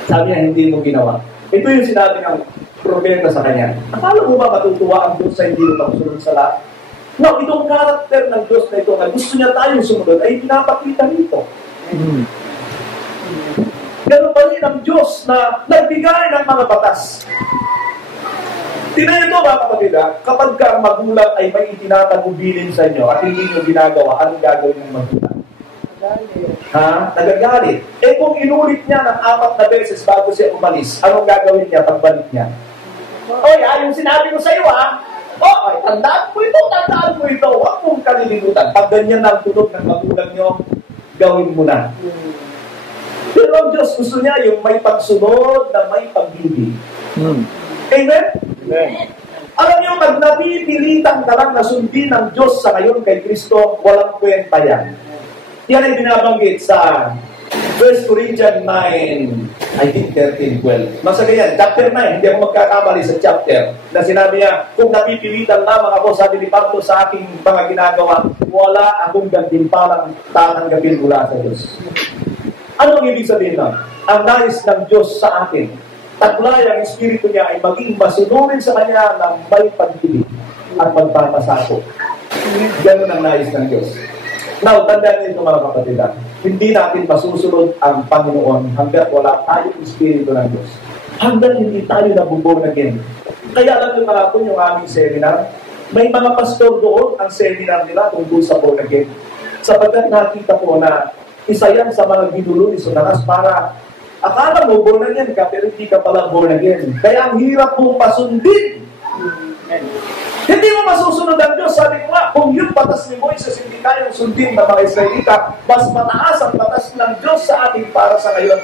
Sabi niya, hindi mo ginawa. Ito yung sinabi ng propeta sa kanya. Akala mo ba matutuwa ang Diyos sa hindi mo pagsunod sa lahat? No, itong karakter ng Diyos na ito, na gusto niya tayong sumunod, ay pinapakita nito. Ganun pa rin ang Diyos na nagbigay ng mga batas. Tingnan ito mga kapatid, kapag ka magulang ay may itinatagubilin sa inyo at hindi nyo ginagawa, anong gagawin ng magulang? Nagagalit. Kung inulit niya ng 4 na beses bago siya umalis, anong gagawin niya pagbalik niya? Oy, yung sinabi ko sa iyo, ay, tandaan mo ito. Huwag mong kalilimutan. Pag ganyan na ang tunog ng magulang nyo, gawin mo na. Pero ang Diyos gusto niya yung may pagsunod na may pag-ibig. Amen? Alam niyo, pag napipilitan ka lang na sundin ng Diyos sa ngayon kay Kristo, walang kwenta yan. Yan ay binabanggit sa 1 Corinthians 9, I think 13-12. Masa ganyan, chapter 9, hindi ako magkakamali sa chapter, na sinabi niya, kung napipilitan lamang ako, sabi ni Pablo, sa aking mga ginagawa, wala akong gantimpalang tatanggapin mula sa Diyos. Ano ang ibig sabihin nun? Ang nais ng Diyos sa akin, taglay ang Espiritu niya ay maging masunurin sa Kanya ng may pag-ibig at pagpapasako. Ganun ang nais ng Diyos. Now, tandaan niyo ito mga kapatid, hindi natin masusunod ang Panginoon hanggat wala tayong Espiritu ng Diyos. Hanggat hindi tayo nabuborn again. Kaya alam niyo kahapon yung aming seminar, may mga pastor doon ang seminar nila tungkol sa born again. Sapagkat nakita ko na isa yan sa mga ginulo ni Sonaras para akala mo born again ka pero hindi ka pala born again. Kaya ang hirap mong pasundin. Hindi mo masusunod ang Diyos. Sabi ko nga, kung yung batas ni Moises hindi tayong sundin ng mga Israelita, mas mataas ang batas ng Diyos sa atin para sa ngayon.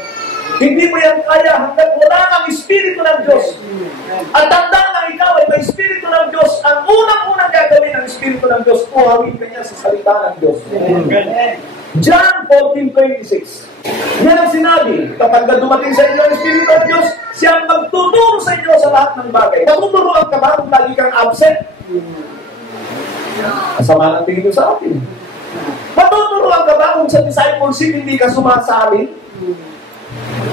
Hindi mo yan kaya hanggang wala ang Espiritu ng Diyos. At tandaan na ikaw ay may Espiritu ng Diyos. Ang unang-unang gagawin ng Espiritu ng Diyos, puhawin ka niya sa salita ng Diyos. John 14:26. Yan ang sinabi, kapag dumating sa inyo ang Espiritu ng Diyos, siya ang magtuturo sa inyo sa lahat ng bagay. Matuturuan ka ba kung lagi kang absent? Masama ng tingin ko sa atin. Matuturuan ka ba kung sa discipleship hindi ka sumasali?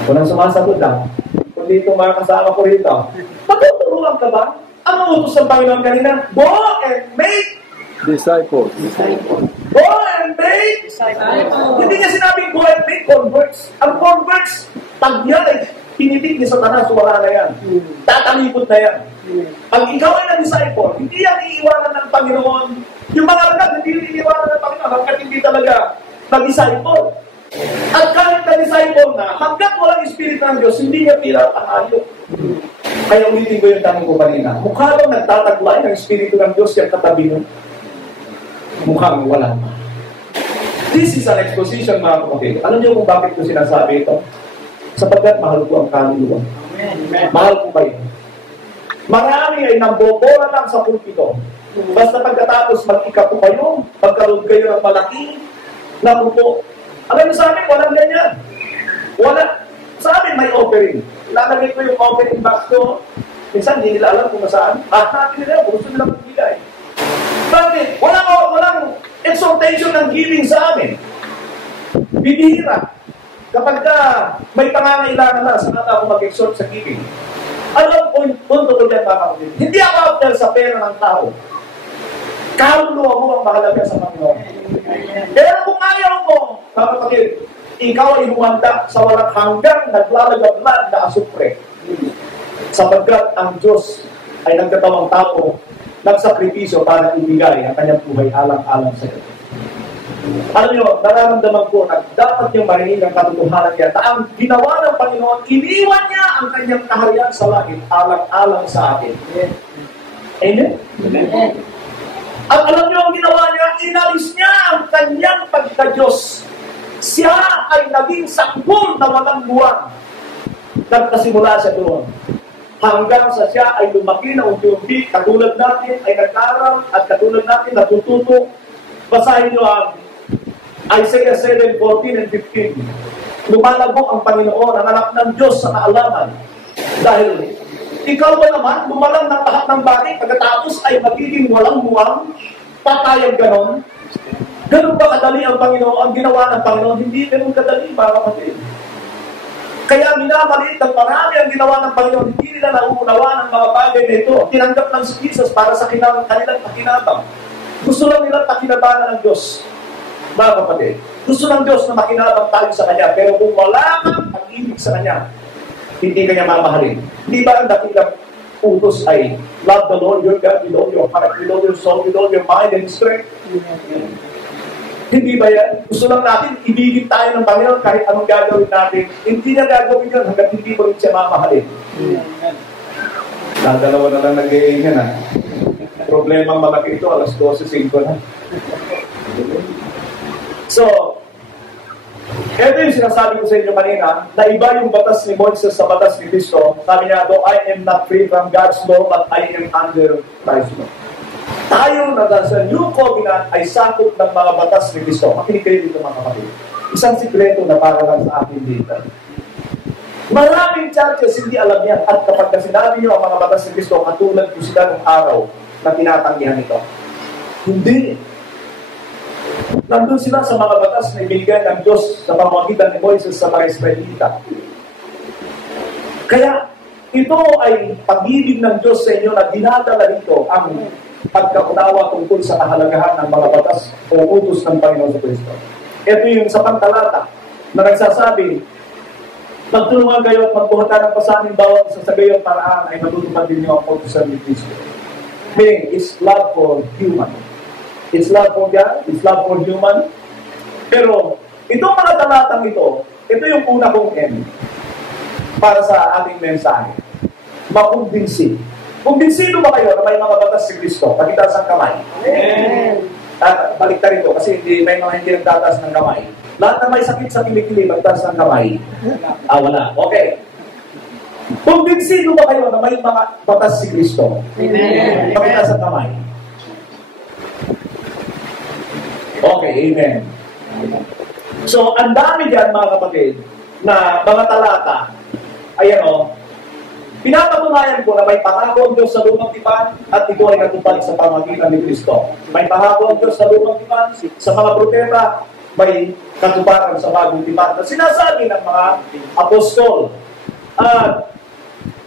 Unang sumasagot lang. Kung dito mga kasama ko rito, matuturuan ka ba? Ang utos ng Panginoon kanina, go and make disciples. Go and make disciples. Hindi niya sinabing go and make converts. Ang converts, Pag yan ay pinitik ni Satanas, wala na yan. Tatalikod na yan. Pag ikaw ay na-disciple, hindi yan iiwanan ng Panginoon. Yung mga anak, hindi iiwanan ng Panginoon hanggat hindi talaga na-disciple. At kahit na-disciple na, hanggat walang Espiritu ng Diyos, hindi niya tira ang ayok. Kaya ulitin ko yung tanong ko kanina. Mukha bang nagtataglay ng Espiritu ng Diyos yung katabi mo? Mukhang wala pa. This is an exposition, mga kapatid. Alam niyo kung bakit ko sinasabi ito? Sapagkat mahal ko ang kaluluwa. Mahal ko kayo. Marami ay nambobola lang sa pulpito. Basta pagkatapos mag-ikapo kayo, magkaroon kayo ng malaki na pupo. Alam niyo sa amin, walang ganyan. Wala. Sa amin may offering. Lalagay ko yung offering box ko. Minsan, hindi nila alam kung nasaan. Natin nila, gusto nila magbigay. Bakit? Walang exhortation ng giving sa amin. Bibihira. Kapag may pangangailangan na, saan ako mag-exhort sa giving? Alam ko yung punto ko dyan, mga kapatid. Hindi ako after sa pera ng tao. Kaluluwa mo ang mahalaga sa Panginoon. Pero kung ayaw mo, mga kapatid, ikaw ay humanda sa walang hanggang naglalagablad na asupre. Sapagkat ang Diyos ay nagkatawang tao, nagsakripisyo para ibigay ang kanyang buhay alang-alang sa iyo. Alam niyo, nararamdaman ko na dapat niyong marinig ang katotohanan niya na ang ginawa ng Panginoon, iniwan niya ang kanyang kaharian sa langit alang-alang sa atin. Amen? Amen. At alam niyo ang ginawa niya, inalis niya ang kanyang pagka-Diyos. Siya ay naging sanggol na walang buwan. Nagkasimula siya doon. Hanggang sa siya ay lumaki na unti-unti, katulad natin ay nag-aral at katulad natin natututo. Basahin niyo ang Isaiah 7:14 and 15. Lumalabok ang Panginoon, ang anak ng Diyos sa kaalaman. Dahil ikaw ba naman, lumalang ng lahat ng bagay, pagkatapos ay magiging walang muwang, patayag ganon. Ganon ba kadali ang Panginoon? Ang ginawa ng Panginoon, hindi ganon kadali, mga kapatid. Kaya minamaliit ng marami ang ginawa ng Panginoon, hindi nila nauunawa ng mga bagay na ito. Tinanggap lang si Jesus para sa kanilang pakinabang. Gusto lang nila pakinabangan ng Diyos. Mga kapatid, gusto ng Diyos na makinabang tayo sa Kanya, pero kung wala kang pag-ibig sa Kanya, hindi Kanya mamahalin. Hindi ba ang dakilang utos ay love the Lord your God with all your heart, with all your soul, with all your mind and strength? Hindi ba yan? Gusto lang natin, ibigin tayo ng Panginoon kahit anong gagawin natin. Hindi niya gagawin yun hanggang hindi mo rin siya mamahalin. Dalawa na lang nag-iingan ha. Problemang malaki ito, alas 12:05 na. So, ito yung sinasabi ko sa inyo kanina, na iba yung batas ni Moises sa batas ni Cristo. Sabi niya, though I am not free from God's law, but I am under Christ's law. Tayo na sa New Covenant ay sakop ng mga batas ni Cristo. Makinig kayo dito, mga kapatid. Isang sikreto na para lang sa akin dito. Maraming churches hindi alam yan. At kapag sinabi nyo ang mga batas ni Cristo, katulad ko sila ng araw na tinatanggihan ito. Hindi. Nandun sila sa mga batas na ibigay ng Diyos sa pamamagitan ni Moises sa mga Israelita. Kaya, ito ay pag-ibig ng Diyos sa inyo na dinadala dito ang pagkaunawa tungkol sa kahalagahan ng mga batas o utos ng Panginoon sa Kristo. Ito yung sa pantalata na nagsasabi, magtulungan kayo at magbuhatan ng pasanin bawat isa sa gayong paraan ay matutupad din niyo ang utusan ni Kristo. Meaning, it's love for human. It's love for God, it's love for human. Pero, itong mga talatang ito yung una kong end para sa ating mensahe. Makumbinsi. Kumbinsido ba kayo na may mga batas si Kristo? Pagitaas ang kamay. Amen. Balik na rito kasi may mga hindi nagtataas ng kamay. Lahat na may sakit sa kilikili, magtaas ng kamay. Wala. Okay. Kumbinsido ba kayo na may mga batas si Kristo? Amen. Pagitaas ang kamay. Okay, amen. So, ang dami dyan, mga kapatid, na mga talata, ayan o, pinapatunayan ko na may pangako ang Diyos sa lumang tipan at ito ay natupad sa pamamagitan ni Kristo. May pangako ang Diyos sa lumang tipan, sa mga propeta, may katuparan sa bagong tipan na sinasabi ng mga apostol. At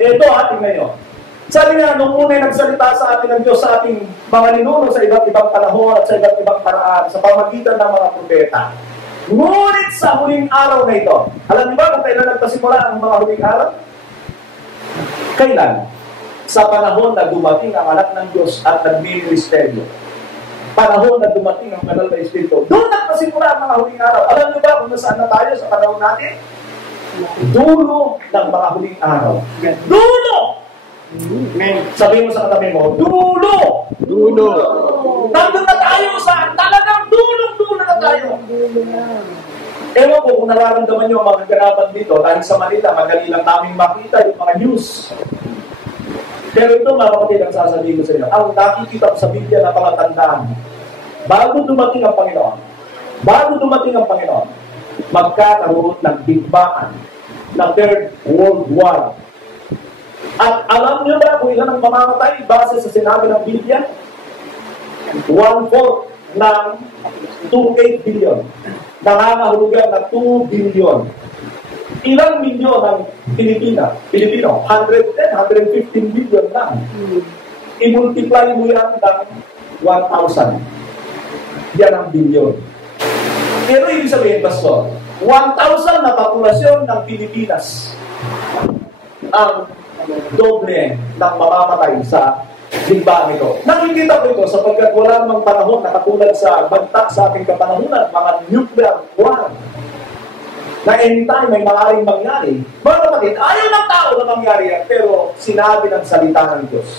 ito, tingnan nyo. Sabi nga, nung una'y nagsalita sa atin ng Diyos sa ating mga ninuno sa iba't ibang panahon at sa iba't ibang paraan sa pamagitan ng mga propeta. Ngunit sa huling araw na ito, alam niyo ba kung kailan nagpasimula ang mga huling araw? Kailan? Sa panahon na dumating ang anak ng Diyos at nagministeryo. Panahon na dumating ang banal na Espiritu. Doon nagpasimula ang mga huling araw. Alam niyo ba kung nasaan na tayo sa panahon natin? Dulo ng mga huling araw. Dulo! Sabihin mo sa katabi mo, dulo! Dulo! Nandun na tayo sa talagang dulong-dulo na tayo. Ewan ko kung nararamdaman nyo ang mga ganapan dito dahil sa Manila, madali lang namin makita yung mga news. Pero ito mga kapatid ang sasabihin ko sa inyo, ang nakikita ko sa Biblia na palatandaan, bago dumating ang Panginoon, magkakaroon ng digmaan ng Third World War. At alam niyo ba kung ilan ang mamamatay base sa sinabi ng Biblia? 1/4 ng 2.8 billion. Nangangahulugan na 2 billion. Ilang milyon ang Pilipino? 110, 115 billion lang. I-multiply mo yan ng 1,000. Yan ang billion. Pero ibig sabihin, Pastor, 1,000 na populasyon ng Pilipinas ang doble ng mamamatay sa simbahan ito. Nakikita ko ito sapagkat wala namang panahon na katulad sa bagtak sa ating kapanahunan, mga nuclear war, na anytime may maaaring mangyari. Mga kapatid, ayaw ng tao na mangyari yan, pero sinabi ng salita ng Diyos.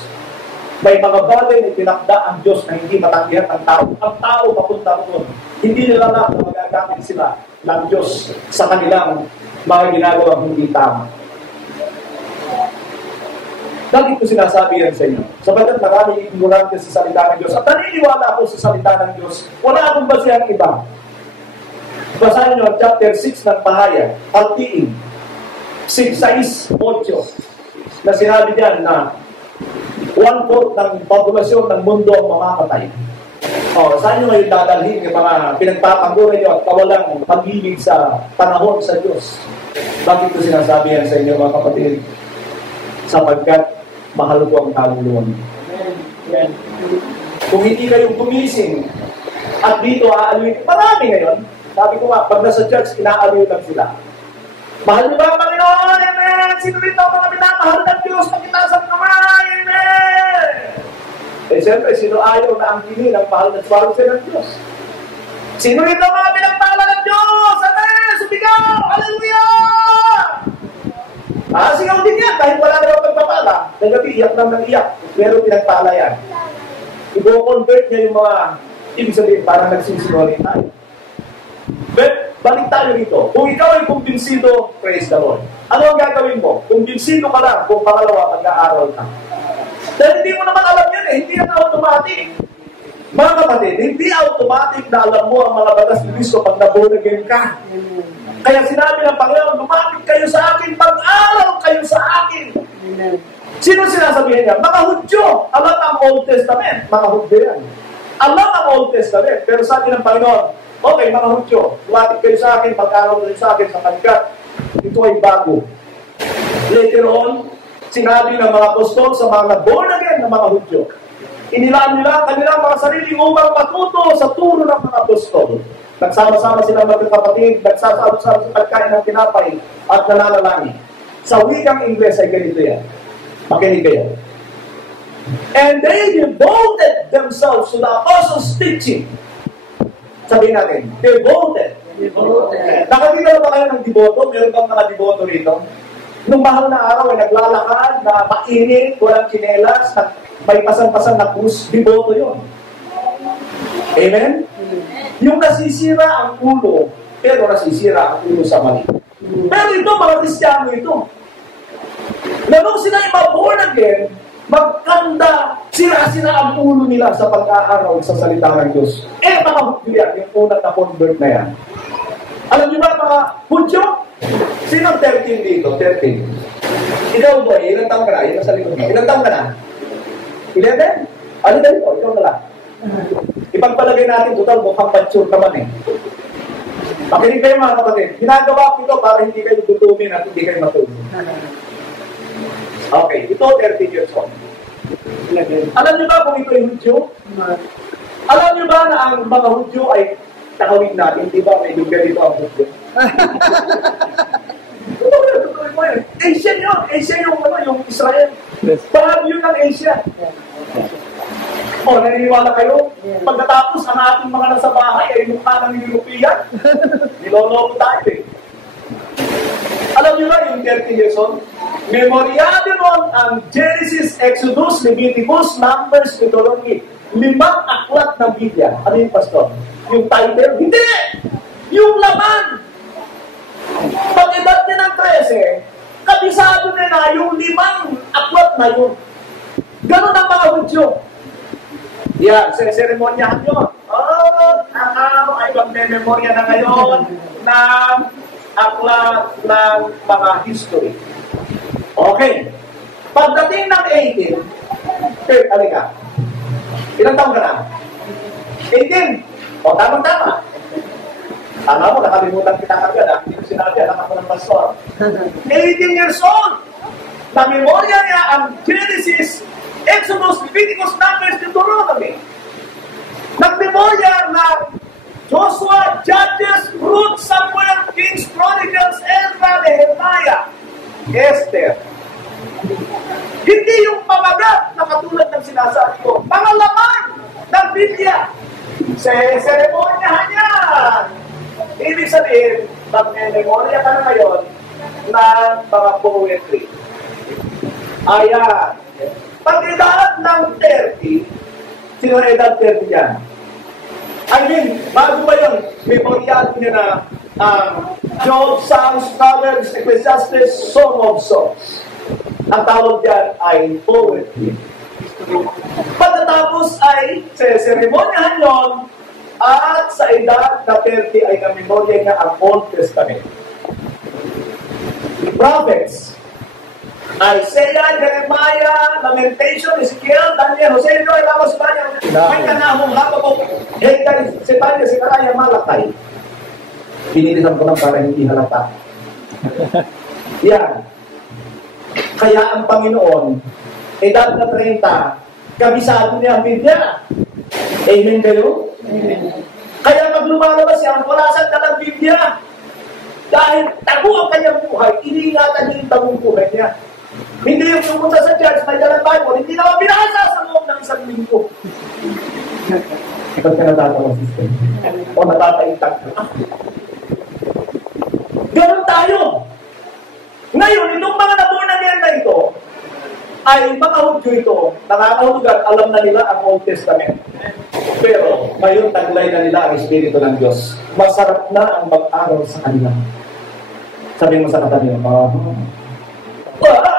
May mga bagay na tinakda ang Diyos na hindi matanggihan ng tao. Ang tao papunta doon. Hindi nila alam na magagamit sila ng Diyos sa kanilang mga ginagawang hindi tama. Bakit ko sinasabi yan sa inyo? Sapagkat maraming ignorante sa salita ng Diyos. At naniniwala ako sa salita ng Diyos. Wala akong basihang iba. Basahin nyo ang chapter 6 ng Pahayag, Altiin, 6:8, na sinabi diyan na 1/4 ng populasyon ng mundo ang mamamatay. Saan nyo ngayon dadalhin yung mga pinagpapanggura nyo at kawalang pag-ibig sa panahon sa Diyos? Bakit ko sinasabi yan sa inyo mga kapatid? Sapagkat mahal ko ang kaluluwa. Kung hindi kayong gumising at dito aaliwin, marami ngayon. Sabi ko nga, pag nasa church, inaaliw lang sila. Mahal niyo ba ang Panginoon? Amen! Sino rin ang mga minamahal ng Diyos? Pagkitasan naman! Amen! Siyempre, sino ayaw na ang kini ng mahal na swalo siya ng Diyos? Sino rin ang mga pinagpala ng Diyos? Amen! Subigaw! Hallelujah! Sigaw din yan dahil wala na ang pagpapala. Nagabi, iyak lang ng iyak. Pero pinagpala yan. I-convert niya yung mga, ibig sabihin, parang nagsisinulin tayo. But, balik tayo dito. Kung ikaw ay kumbinsido, praise the Lord. Ano ang gagawin mo? Kumbinsido ka lang kung pangalawa, mag-aaral ka. Dahil hindi mo naman alam yan eh. Hindi yan automatic. Mga kapatid, hindi automatic na alam mo ang mga batas ni Cristo pag na-born again ka. Kaya sinabi ng Panginoon, lumapit kayo sa akin, pag-aral kayo sa akin. Sino sinasabihin niya? Mga Hudyo. Alam ang Old Testament. Mga Hudyo yan. Alam ang Old Testament. Pero sabi ng Panginoon, okay, mga Hudyo, lumapit kayo sa akin, pag-aral kayo sa akin sa pagkat ito ay bago. Later on, sinabi ng mga apostol sa mga born again ng mga Hudyo, inilaan nila kanilang mga sarili upang matuto sa turo ng mga apostol. Nagsama-sama silang magkakapatid, nagsasama-sama sa pagkain ng tinapay at nananalangin. Sa wikang Ingles ay ganito yan. Makinig kayo. And they devoted themselves to the apostles' teaching. Sabihin natin, devoted. Nakakita na ba kayo ng devoto? Meron bang mga devoto rito? Nung mahal na araw ay naglalakad, na mainit, walang kinelas, may pasan-pasan na krus, devoto yun. Amen? Yung nasisira ang ulo, pero nasisira ang ulo sa mali. Pero ito, mga Kristiyano ito. Na nung sila ay born again, magkanda, sira-sira ang ulo nila sa pag-aaraw sa salita ng Diyos. Mga Hudyo yan, yung unang na-convert na yan. Alam niyo ba mga Hudyo? Sinong 13 dito? 13. Ikaw ba, ilang taong ka na? Ilang sa likod mo? Ilang taong ka na? 11? Ano dito? Ikaw na lang. Ipagpalagay natin, total, mukhang mature naman eh. Makinig kayo mga kapatid. Ginagawa ko ito para hindi kayo gutumin at hindi kayo matulog. Okay, ito 13 years old. Alam niyo ba kung ito ay Hudyo? Alam niyo ba na ang mga Hudyo ay takawin natin, di ba? May ganito ang buko. Asia yun. Asia yung Israel. Bahag yun ng Asia. Naniniwala kayo? Pagkatapos, ang ating mga nasa bahay ay mukha ng European. Niloloko tayo eh. Alam niyo ba yung 30 years old? Memoryado nun ang Genesis, Exodus, Leviticus, Numbers, Deuteronomy. 5 aklat ng Biblia. Ano yung pastor? Yung title? Hindi! Yung laman! Pag edad niya ng 13, kabisado niya na yung 5 aklat na yun. Ganun ang mga Hudyo. Yan, seremonyahan nyo. Ay magme-memorya na ngayon ng aklat ng mga history. Okay. Pagdating ng 18, alika. Ilang taon ka na? 18. Tamang-tama. Alam mo, nakalimutan kita agad, hindi ko sinabi, anak ako ng pastor. 18 years old. Na-memorya niya ang Genesis, Exodus, Leviticus, Numbers, Deuteronomy. Nag-memorya ng Joshua, Judges, Ruth, Samuel, Kings, Chronicles, Ezra, Nehemiah, Esther. Hindi yung pamagat na katulad ng sinasabi ko. Mga laman ng Biblia. Seremonyahan yan. Ibig sabihin, mag-memorya ka na ngayon ng mga poetry. Ayan. Pag-edad ng 30, sino na edad 30 yan? I mean, bago ba yun, memorial niya na Job, Psalms, Proverbs, Ecclesiastes, Song of Songs. Ang tawag dyan ay poetry. Pagkatapos ay seremonyahan yun, at sa edad na 30 ay na-memorya niya ang Old Testament. Prophets, Isaiah, Jeremiah, Lamentation, Ezekiel, Daniel, Jose, Noel, Ramos, Banya, may kanamong Habakuk, Haggai, Sepanya, Sikaraya, Malakay. Pinilisan ko lang para hindi halata. Yan. Kaya ang Panginoon, edad na 30, kabisado niya ang Biblia. Amen kayo? Kaya pag lumalabas yan, wala siyang dalang Biblia. Dahil tago ang kanyang buhay, iniingatan niya yung tagong buhay niya. Hindi yung pumunta sa church, may dalang Bible, hindi naman binasa sa loob ng isang linggo. Ba't ka natatawa, sister? O natataitag ka? Ganon tayo. Ngayon, itong mga nabunan na ito, ay mga Hudyo ito, nakakahulugan, alam na nila ang Old Testament. Pero, ngayon taglay na nila ang Espiritu ng Diyos. Masarap na ang mag-aral sa kanila. Sabi mo sa katabi mo,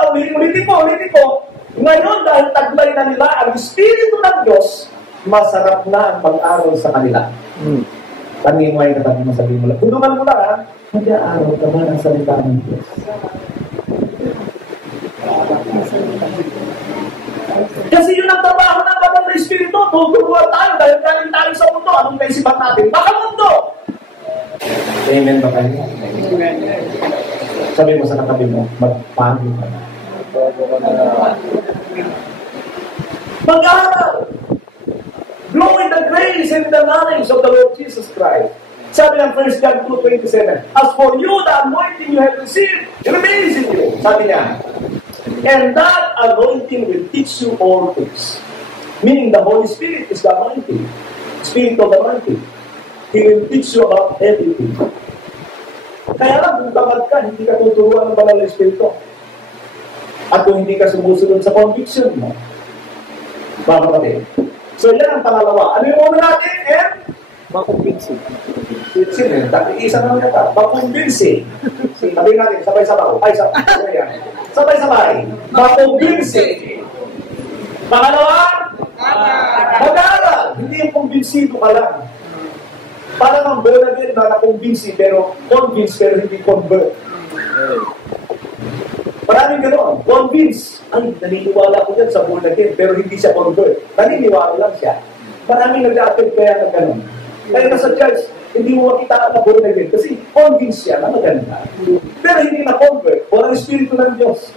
ulitin ko. Ngayon, dahil taglay na nila ang Espiritu ng Diyos, masarap na ang mag-aral sa kanila. Tanungin mo yung katabi mo, sabi mo lang. Tulungan mo lang, ha? Mag-aaral ka ba ng salita ng Diyos? Kasi yun ang trabaho ng Banal na Espiritu. Tuturuan tayo dahil galing tayo sa mundo. Anong naisipan natin? Makamundo! Amen ba kayo? Sabi mo sa katabi mo, magpagod ka na. Mag-aaral! Grow in the grace and the knowledge of the Lord Jesus Christ. Sabi ng 1 John 2:27, as for you, the anointing you have received remains in you. Sabi niya, and that anointing will teach you all things. Meaning the Holy Spirit is the anointing. Spirit of anointing. He will teach you about everything. Kaya lang, kung tamad ka, hindi ka tuturuan ng Banal na Espiritu. At kung hindi ka sumusunod sa conviction mo, bakit? So yan ang pangalawa. Ano yung una natin? And makumbinsi. Isa na lang ito. Makumbinsi. Sabihin natin, sabay-sabay. Sabay-sabay. Makumbinsi. Pangalawa? Mag-aaral. Hindi yung kumbinsido ka lang. Parang ang born again na nakumbinsi, pero convince, pero hindi convert. Maraming gano'n. Convince. Ay, naniniwala ko dyan sa born again, pero hindi siya convert. Naniniwala lang siya. Maraming nag-a-attend kaya ng gano'n. Kaya nasa church, hindi mo makita na born again kasi convince siya na maganda. Pero hindi na-convert. Walang Espiritu ng Diyos.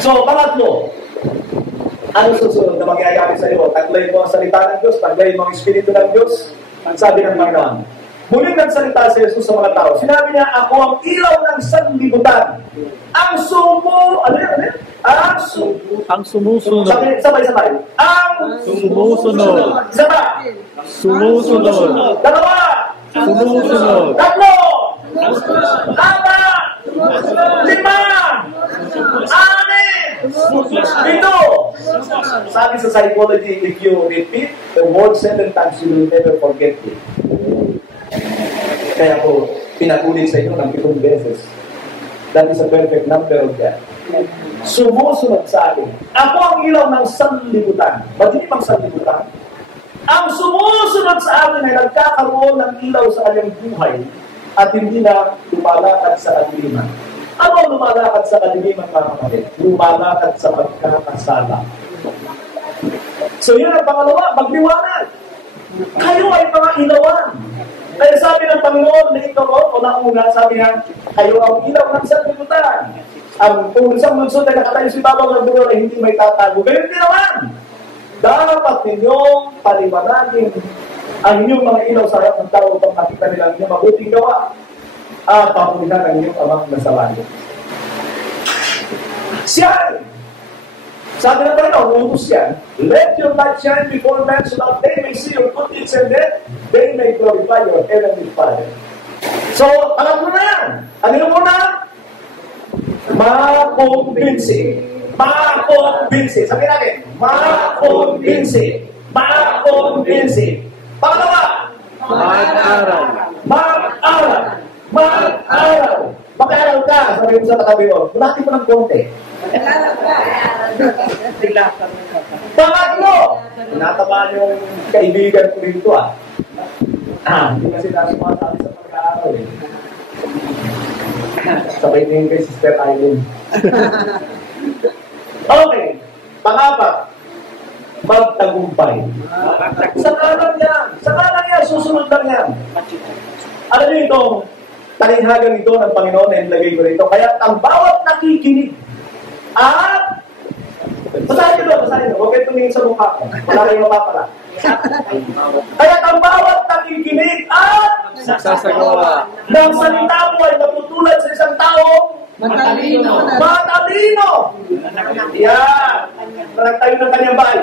So, pangatlo, Ano susunod na mangyayari sa iyo? Taglay mo ang salita ng Diyos, taglay mo ang Espiritu ng Diyos. Ang sabi ng Panginoon. Muling nagsalita si Jesus sa mga tao. Sinabi niya, ako ang ilaw ng sanlibutan. Ang Ang sumusunod. Sabay-sabay. Ang Sumusunod. Isa pa. Sumusunod. Dalawa. Sumusunod. Tatlo. Apat. Lima. Anim. Pito. Sabi sa psychology, if you repeat the word 7 times, you will never forget it. Kaya ko pinagulit sa inyo ng 7 beses. That is a perfect number of that. Sumusunod sa akin. Ako ang ilaw ng sanlibutan. Madilim ang sanlibutan. Ang sumusunod sa akin ay nagkakaroon ng ilaw sa kanyang buhay at hindi na lumalakad sa kadiliman. Ano ang lumalakad sa kadiliman, mga kapatid? Lumalakad sa pagkakasala. So yun ang pangalawa, magliwanag. Kayo ay mga ilawan. Kaya sabi ng Panginoon na ikaw, o nauna, sabi niya, kayo ang ilaw ng sanlibutan. Kung isang lunsod na nakatayo si Babang ng Buro ay hindi may tatago. Ganyan din naman. Dapat ninyong paliwanagin ang inyong mga ilaw sa harap ng tao upang makita nila ang inyong mabuting gawa at papulihan ang inyong amang nasa langit. Siya! Sabi ng Panginoon, utos yan, let your light shine before men so that they may see your good deeds and then they may glorify your heavenly Father. So, alam mo na yan. Ano yung muna? Makumbinsi. Makumbinsi. Sabi natin, makumbinsi. Makumbinsi. Pangalawa, Mag-aral. mag-aral. Mag-aral. Mag-aral ka. Sabi mo sa katabi mo, bulati mo ng konti. Pangatlo, natamaan yung kaibigan ko rito hindi kasi nasumasabi sa pag-aaral Sabay na yun kay Sister Eileen. Okay, pangapat, magtagumpay. Sa kanan yan, susunod lang yan. Alam niyo itong talinghagan ito ng Panginoon na ilagay ko rito. Kaya ang bawat nakikinig at basahin nyo. Huwag kayo tumingin sa mukha ko. Wala kayong mapapala. Kaya ang bawat nakikinig at Sasagawa. ng salita mo ay matutulad sa isang tao Matalino. Yan. Tayo ng kanyang bahay.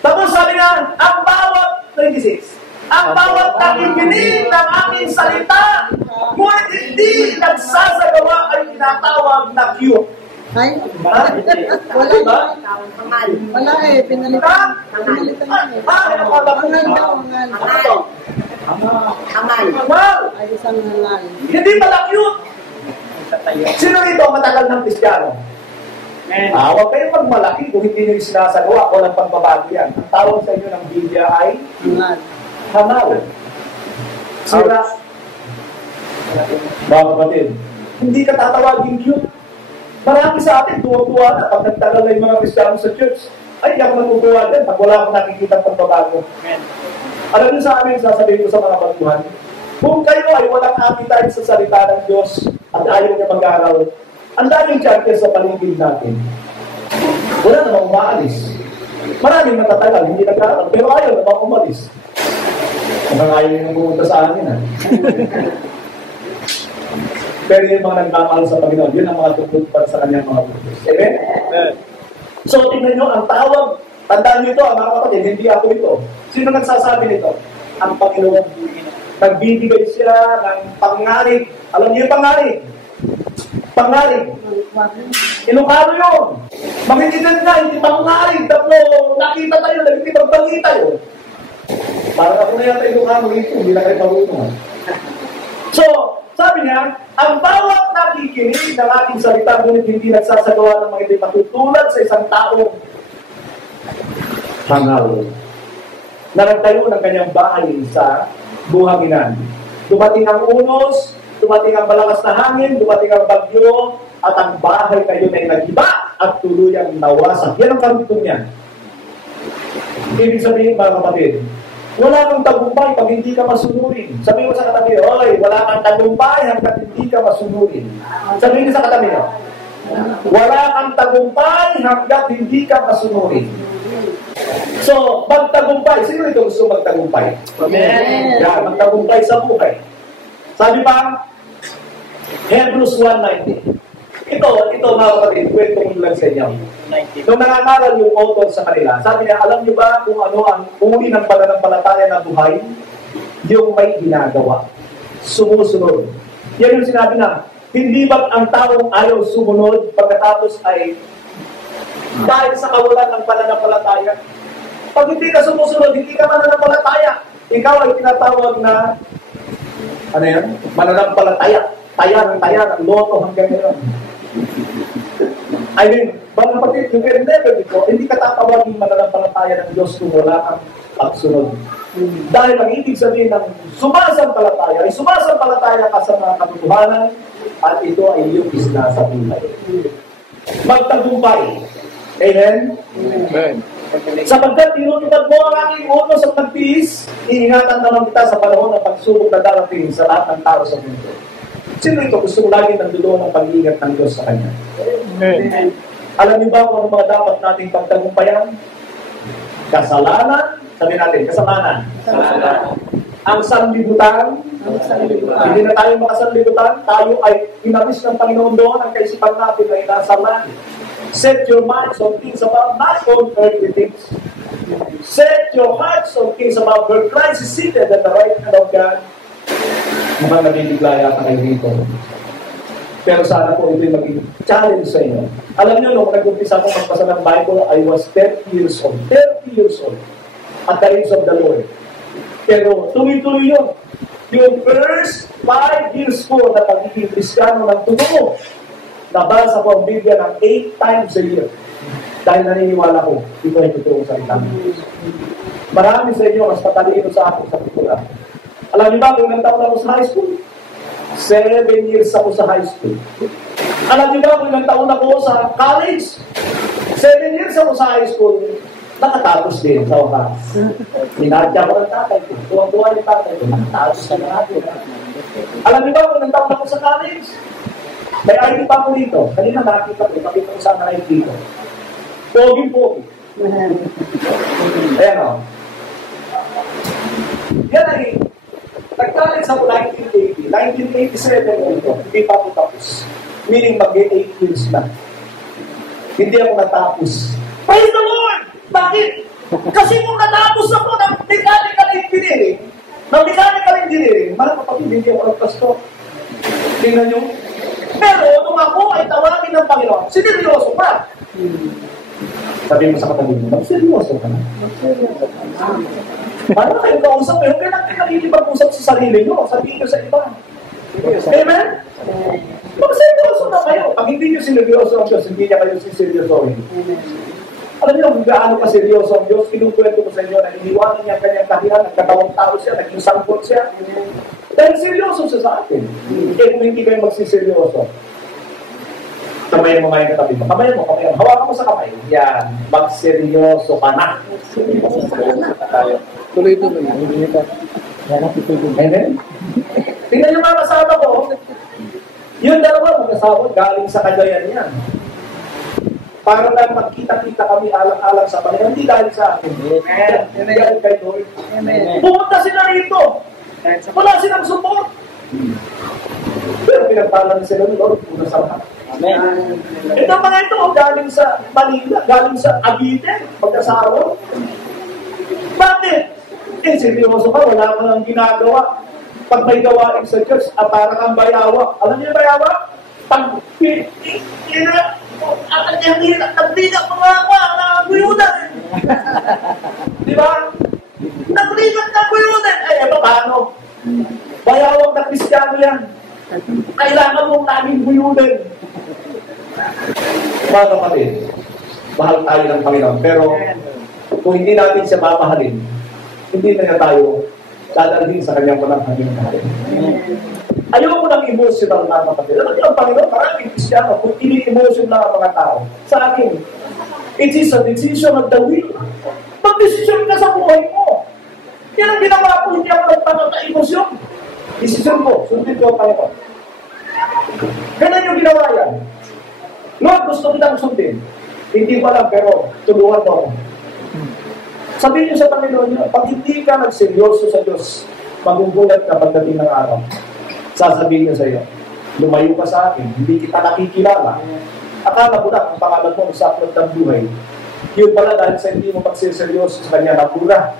Tapos sabi nga, ang bawat 26, ang bawat nakikinig ng aming salita, ngunit hindi nagsasagawa ay tinatawag na cute. Ay, Wala wala. Wala eh, pinalitan. Pinalitan yun eh. Hangal daw, hangal. Well, Ay, isang hangal. hindi pala cute. Sino rito matagal ng Kristiyano? Huwag kayong magmalaki kung hindi nyo sinasagawa. Walang pagbabago yan. Ang tawag sa inyo ng Biblia ay Hangal. hangal. Sira. Mga kapatid, hindi ka tatawagin cute. Marami sa atin, tuwa-tuwa na pag nagtagal yung mga Kristiyano sa church. Ay, hindi ako natutuwa din pag wala akong nakikita pagbabago. Alam niyo sa amin, sasabihin ko sa mga baguhan, kung kayo ay walang appetite sa salita ng Diyos at ayaw niya mag-aaral, ang daming churches sa paligid natin. Wala namang umaalis. Maraming natatagal, hindi nag-aaral, pero ayaw namang umalis. Hanggang ayaw niyo pumunta sa amin, Pero yung mga nagmamahal sa Panginoon, yun ang mga tungkol para sa kanyang mga putos. Amen? So, tingnan nyo, ang tawag, tandaan nyo ito, mga kapatid, hindi ako ito. Sino nagsasabi nito? Ang Panginoon. Nagbibigay siya ng pangarig. Alam niyo yung pangarig? Pangarig. Ilocano yun. Manginginan na, hindi pangarig. Tapos, nakita tayo, nagkipagbangi tayo. Parang ako na yata Ilocano rito, hindi na kayo marunong. So, sabi niya, ang bawat nakikinig ng ating salita ngunit hindi nagsasagawa ng mga hindi matutulad sa isang taong hangal na nagtayo ng kanyang bahay sa buhanginan. Dumating ang unos, dumating ang malakas na hangin, dumating ang bagyo, at ang bahay na yun ay nagiba at tuluyang nawasak. Yan ang karugtong niya. Ibig sabihin, mga kapatid, wala kang tagumpay pag hindi ka masunurin. Sabihin mo sa katabi, oy, wala kang tagumpay hanggang hindi ka masunurin. Sabihin mo sa katabi, Wala kang tagumpay hanggat hindi ka masunurin. So, magtagumpay. Sino ito gusto magtagumpay? Amen. Yan, magtagumpay sa buhay. Sabi pa, Hebrews 1:19. Ito mga kapatid, kwento ko lang sa inyo. Nung nangangaral yung author sa kanila, sabi niya, alam niyo ba kung ano ang uri ng pananampalataya na buhay? Yung may ginagawa. Sumusunod. Yan yung sinabi na, hindi ba ang taong ayaw sumunod pagkatapos ay dahil sa kawalan ng pananampalataya? Pag hindi ka sumusunod, hindi ka mananampalataya. Ikaw ay tinatawag na, ano yan? Mananampalataya. Taya ng loto hanggang ngayon. I mean, mga kapatid, you can never before, hindi ka tatawagin mananampalataya ng Diyos kung wala kang pagsunod. Dahil ang ibig sabihin ng sumasampalataya ay sumasampalataya ka sa mga katotohanan at ito ay iyong isla sa buhay. Magtagumpay. Amen? Amen. Sapagkat tinutupad mo ang aking utos at nagtiis, iingatan naman kita sa panahon ng pagsubok na darating sa lahat ng tao sa mundo. Sino ito? Gusto mo lagi nandulo ng pag-ingat ng Diyos sa Kanya. Amen. Alam niyo ba kung ano mga dapat nating pagtagumpayan? Kasalanan. Sabi natin, kasalanan. Ang sanlibutan. Hindi na tayo makasanlibutan. Tayo ay inabis ng Panginoon doon. Ang kaisipan natin ay nasa langit. Set your minds on things above, not on earthly things. Set your hearts on things above, where Christ is seated at the right hand of God. Mukhang nabibigla kayo dito. Pero sana po ito'y maging challenge sa inyo. Alam niyo, nung nag-umpisa akong magbasa ng Bible, I was 30 years old. 30 years old. At the age of the Lord. Pero tuloy-tuloy yun. Yung first 5 years po na pagiging Kristiyano ng totoo, nabasa ko ang Biblia ng 8 times a year. Dahil naniniwala ko, ito ay totoo sa itang Diyos. Marami sa inyo mas patalino sa akin sa kultura. Alam niyo ba kung ilang taon ako sa high school? 7 years ako sa high school. Alam niyo ba kung ilang taon ako sa college? 7 years ako sa high school. Nakatapos din sa wakas. Minadya ko ng tatay ko. Tuwang-tuwa yung tatay ko. Nakatapos ka na natin. Alam niyo ba kung ilang taon ako sa college? May ID pa ko dito. Kanina nakita ko. Pakita ko sana ID dito. Pogi-pogi. Ayan o. Yan ay nag-college ako 1980. 1987 ito. Hindi pa ako tapos. Meaning mag-8 years na. Hindi ako natapos. Praise the Lord! Bakit? Kasi kung natapos ako ng mechanical engineering, mga kapatid, hindi ako nagpasto. Tingnan nyo. Pero nung ako ay tawagin ng Panginoon, sineryoso pa. Sabi mo sa katabi mo, seryoso ka na. Paano kayo kausap? Pero kailan kayo nakikipag-usap sa sarili nyo? Sabihin nyo sa iba. Amen? Mag-seryoso na kayo. Pag hindi nyo sineryoso ang Diyos, hindi niya kayo siseryosohin. Alam niyo, kung gaano ka seryoso ang Diyos, kinukwento ko sa inyo na iniwanan niya ang kanyang kahiran, nagkatawang tao siya, naging sangkot siya. Dahil seryoso siya sa atin. Kaya kung hindi kayo magsiseryoso, kamayan mo ngayon katabi mo. Kamayan mo. Hawakan mo sa kamay. Yan. Magseryoso ka na. Tuloy-tuloy. Amen? Tingnan niyo mga kasama ko. Yung dalawa mag-asawa, galing sa Cagayan yan. Para lang magkita-kita kami alang-alang sa Panginoon. Hindi dahil sa akin. Amen. Dahil kay Lord. Amen. Pumunta sila rito. Wala silang support. Pero pinagpalan sila ng Lord. Una sa lahat. Amen. Ito mga ito, galing sa Manila, galing sa Cavite, mag-asawa. Bakit? Seryoso ka, wala kang ginagawa. Pag may gawain sa church, para kang bayawa. Alam niyo yung bayawa? Pag nagligat mga naguyunan. Di ba? Nagligat na guyunan. Ay, paano? Bayawag na Kristiyano yan. Kailangan mong naming guyunan. Mga kapatid, mahal tayo ng Panginoon. Pero kung hindi natin siya mamahalin, hindi na tayo dadalhin sa kanyang walang hanggang mahalin. Ayoko ng emotional na kapatid. Alam niyo ang Panginoon, maraming Kristiyano, kung ini-emotion lang ang mga tao, sa akin, it is a decision of the will. Mag-desisyon ka sa buhay mo. Yan ang ginawa ko, hindi ako nagpapaka-emosyon. Desisyon ko, sundin ko ang Panginoon. Ganun yung ginawa yan. Lord, gusto kitang sundin. Hindi ko alam, pero tulungan mo ako. Sabihin niyo sa Panginoon niyo, pag hindi ka nagseryoso sa Diyos, magugulat ka pagdating ng araw. Sasabihin niya sa iyo, lumayo ka sa akin, hindi kita nakikilala. Akala mo lang, ang pangalan mo, saklot ng buhay. Yun pala dahil sa hindi mo pagsiseryoso sa kanya, nabura.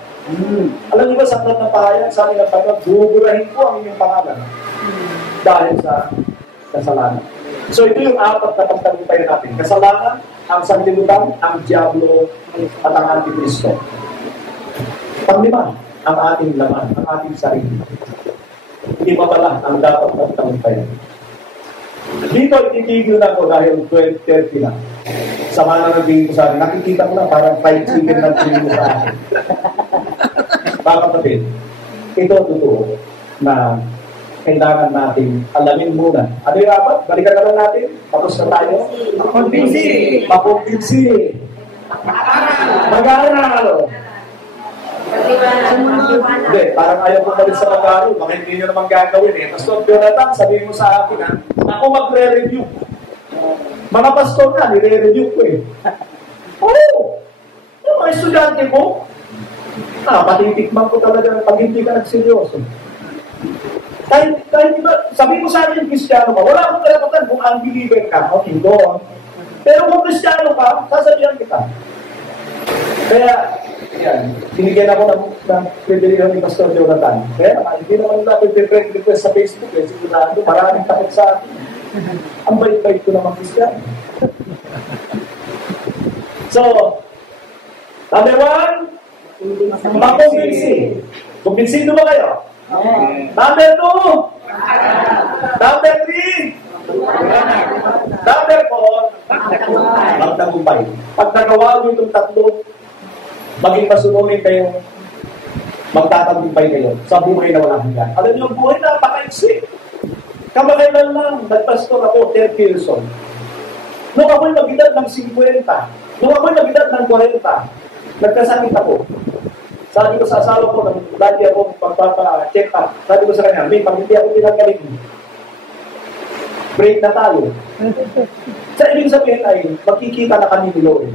Alam niyo ba, saklot ng pahayan, sabi ng Panginoon, buburahin ko ang inyong pangalan. Dahil sa kasalanan. So ito yung apat na pagtagumpayan natin. Kasalanan, ang sanlibutan, ang Diablo, at ang Antikristo. Panglima, ang ating laman, ang ating sarili. Hindi pa pala ang dapat pagtagumpayan. Dito itigil na ko dahil 12:30 na. Sama na naging ko sa akin. Nakikita ko na parang fried chicken na tingin sa akin. Kapatid, ito totoo na kailangan natin alamin muna. Ano yung apat? Balikan na lang natin. Tapos na tayo. Makumbinsi. Mag-aaral. Hindi, parang ayaw ko malit sa mag-aaral. Baka hindi nyo naman gagawin eh. Pastor Jonathan, sabihin mo sa akin ako magre-review. Mga pastor na, nire-review ko eh. Oo! Yung mga estudyante ko, patitikman ko talaga pag hindi ka nagseryoso. Kahit diba, sabi mo sa akin, Kristiyano ka, wala akong kalapatan kung unbeliever ka, okay, doon. Pero kung Kristiyano ka, sasabihan kita. Kaya, yan, binigyan ako ng privilege ni Pastor Jonathan. Kaya, hindi naman nila ako friend request sa Facebook, eh, sigurado, maraming takot sa akin. Ang bait-bait ko naman Kristiyano. So, number 1, makumbinsi. Kumbinsido ba kayo? Number 2, number 3, number 4, magtagumpay. Pag nagawa mo itong tatlo, maging masunurin kayo, magtatagumpay kayo sa buhay na walang hanggan. Alam niyo, ang buhay na napaka-iksi. Kamakailan lang, nagpastor ako, 30 years old. Nung ako'y mag-edad ng 50, nung ako'y mag-edad ng 40, nagkasakit ako. Sabi ko sa asawa ko, lagi ako magpapa-check up. Sabi ko sa kanya, may pag hindi ako pinagaling, break na tayo. Sa ibig sabihin ay, makikita na kami ni Lord.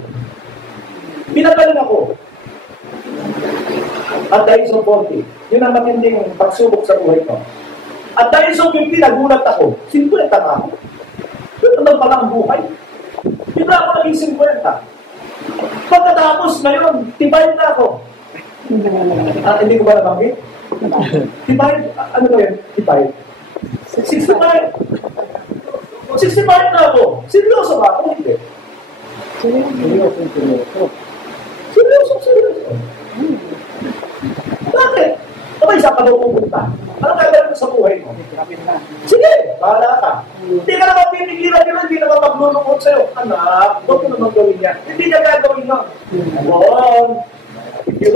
Pinagaling ako. At dahil sa 40, yun ang matinding pagsubok sa buhay ko. At dahil sa 50, nagulat ako. 50 na ako. Yun naman pala ang buhay. Hindi ako naging 50. Pagkatapos ngayon, tibay na ako. Hindi ko ba nabanggit? Tibay, ano ba yun? Tibay. 65. 65 na ako. Seryoso ba ako? Hindi. Seryoso. Bakit? Abay, saan ka daw pupunta? Anong gagawin mo sa buhay mo? Sige, bahala ka. Hindi ka naman pinigilan nyo, hindi naman maglulungkot sa'yo. Anak, huwag mo naman gawin yan. Hindi niya gagawin yun. Wrong. If you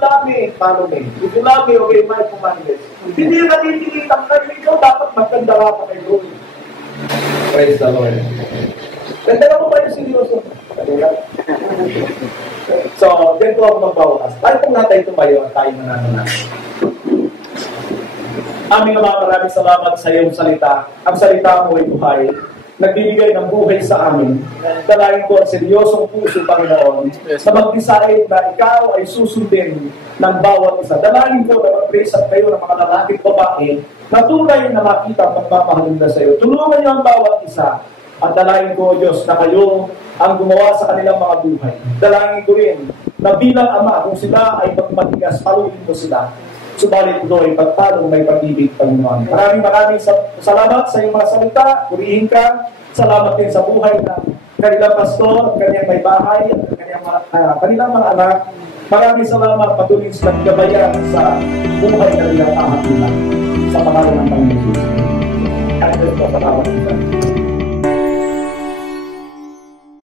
love me, follow me. If you love me, obey my commandments. Hindi ka titilitan kayo. Ikaw dapat magkanda ka kay Lord. Praise the Lord. Ganda na po ba yung seryoso? So, ganito ako magbawakas. Tayo pong natay tumayo at tayo manananay. Aming Ama, maraming salamat sa iyong salita. Ang salita mo ay buhay. Nagbibigay ng buhay sa amin. Dalayan ko ang seryosong puso, Panginoon, na mag-decide na ikaw ay susundin ng bawat isa. Dalayan ko na mag-praise at kayo ng mga lalaking babae na tunay na makita ang magmamahalin na sa iyo. Tulungan niyo ang bawat isa. At dalayan ko, Diyos, na kayo ang gumawa sa kanilang mga buhay. Dalayan ko rin na bilang Ama, kung sila ay magmatigas, paluin mo sila. Subalit ito ay pagtalong may pag-ibig, Panginoon. Maraming salamat sa iyong mga salita. Purihin ka. Salamat din sa buhay ng kanilang pastor, kanyang may bahay, at kanilang mga anak. Maraming salamat patuloy sa naggabayan sa buhay na nilang ahapunan. Sa pangalan ng Panginoon Jesus. At ito, salamat kita.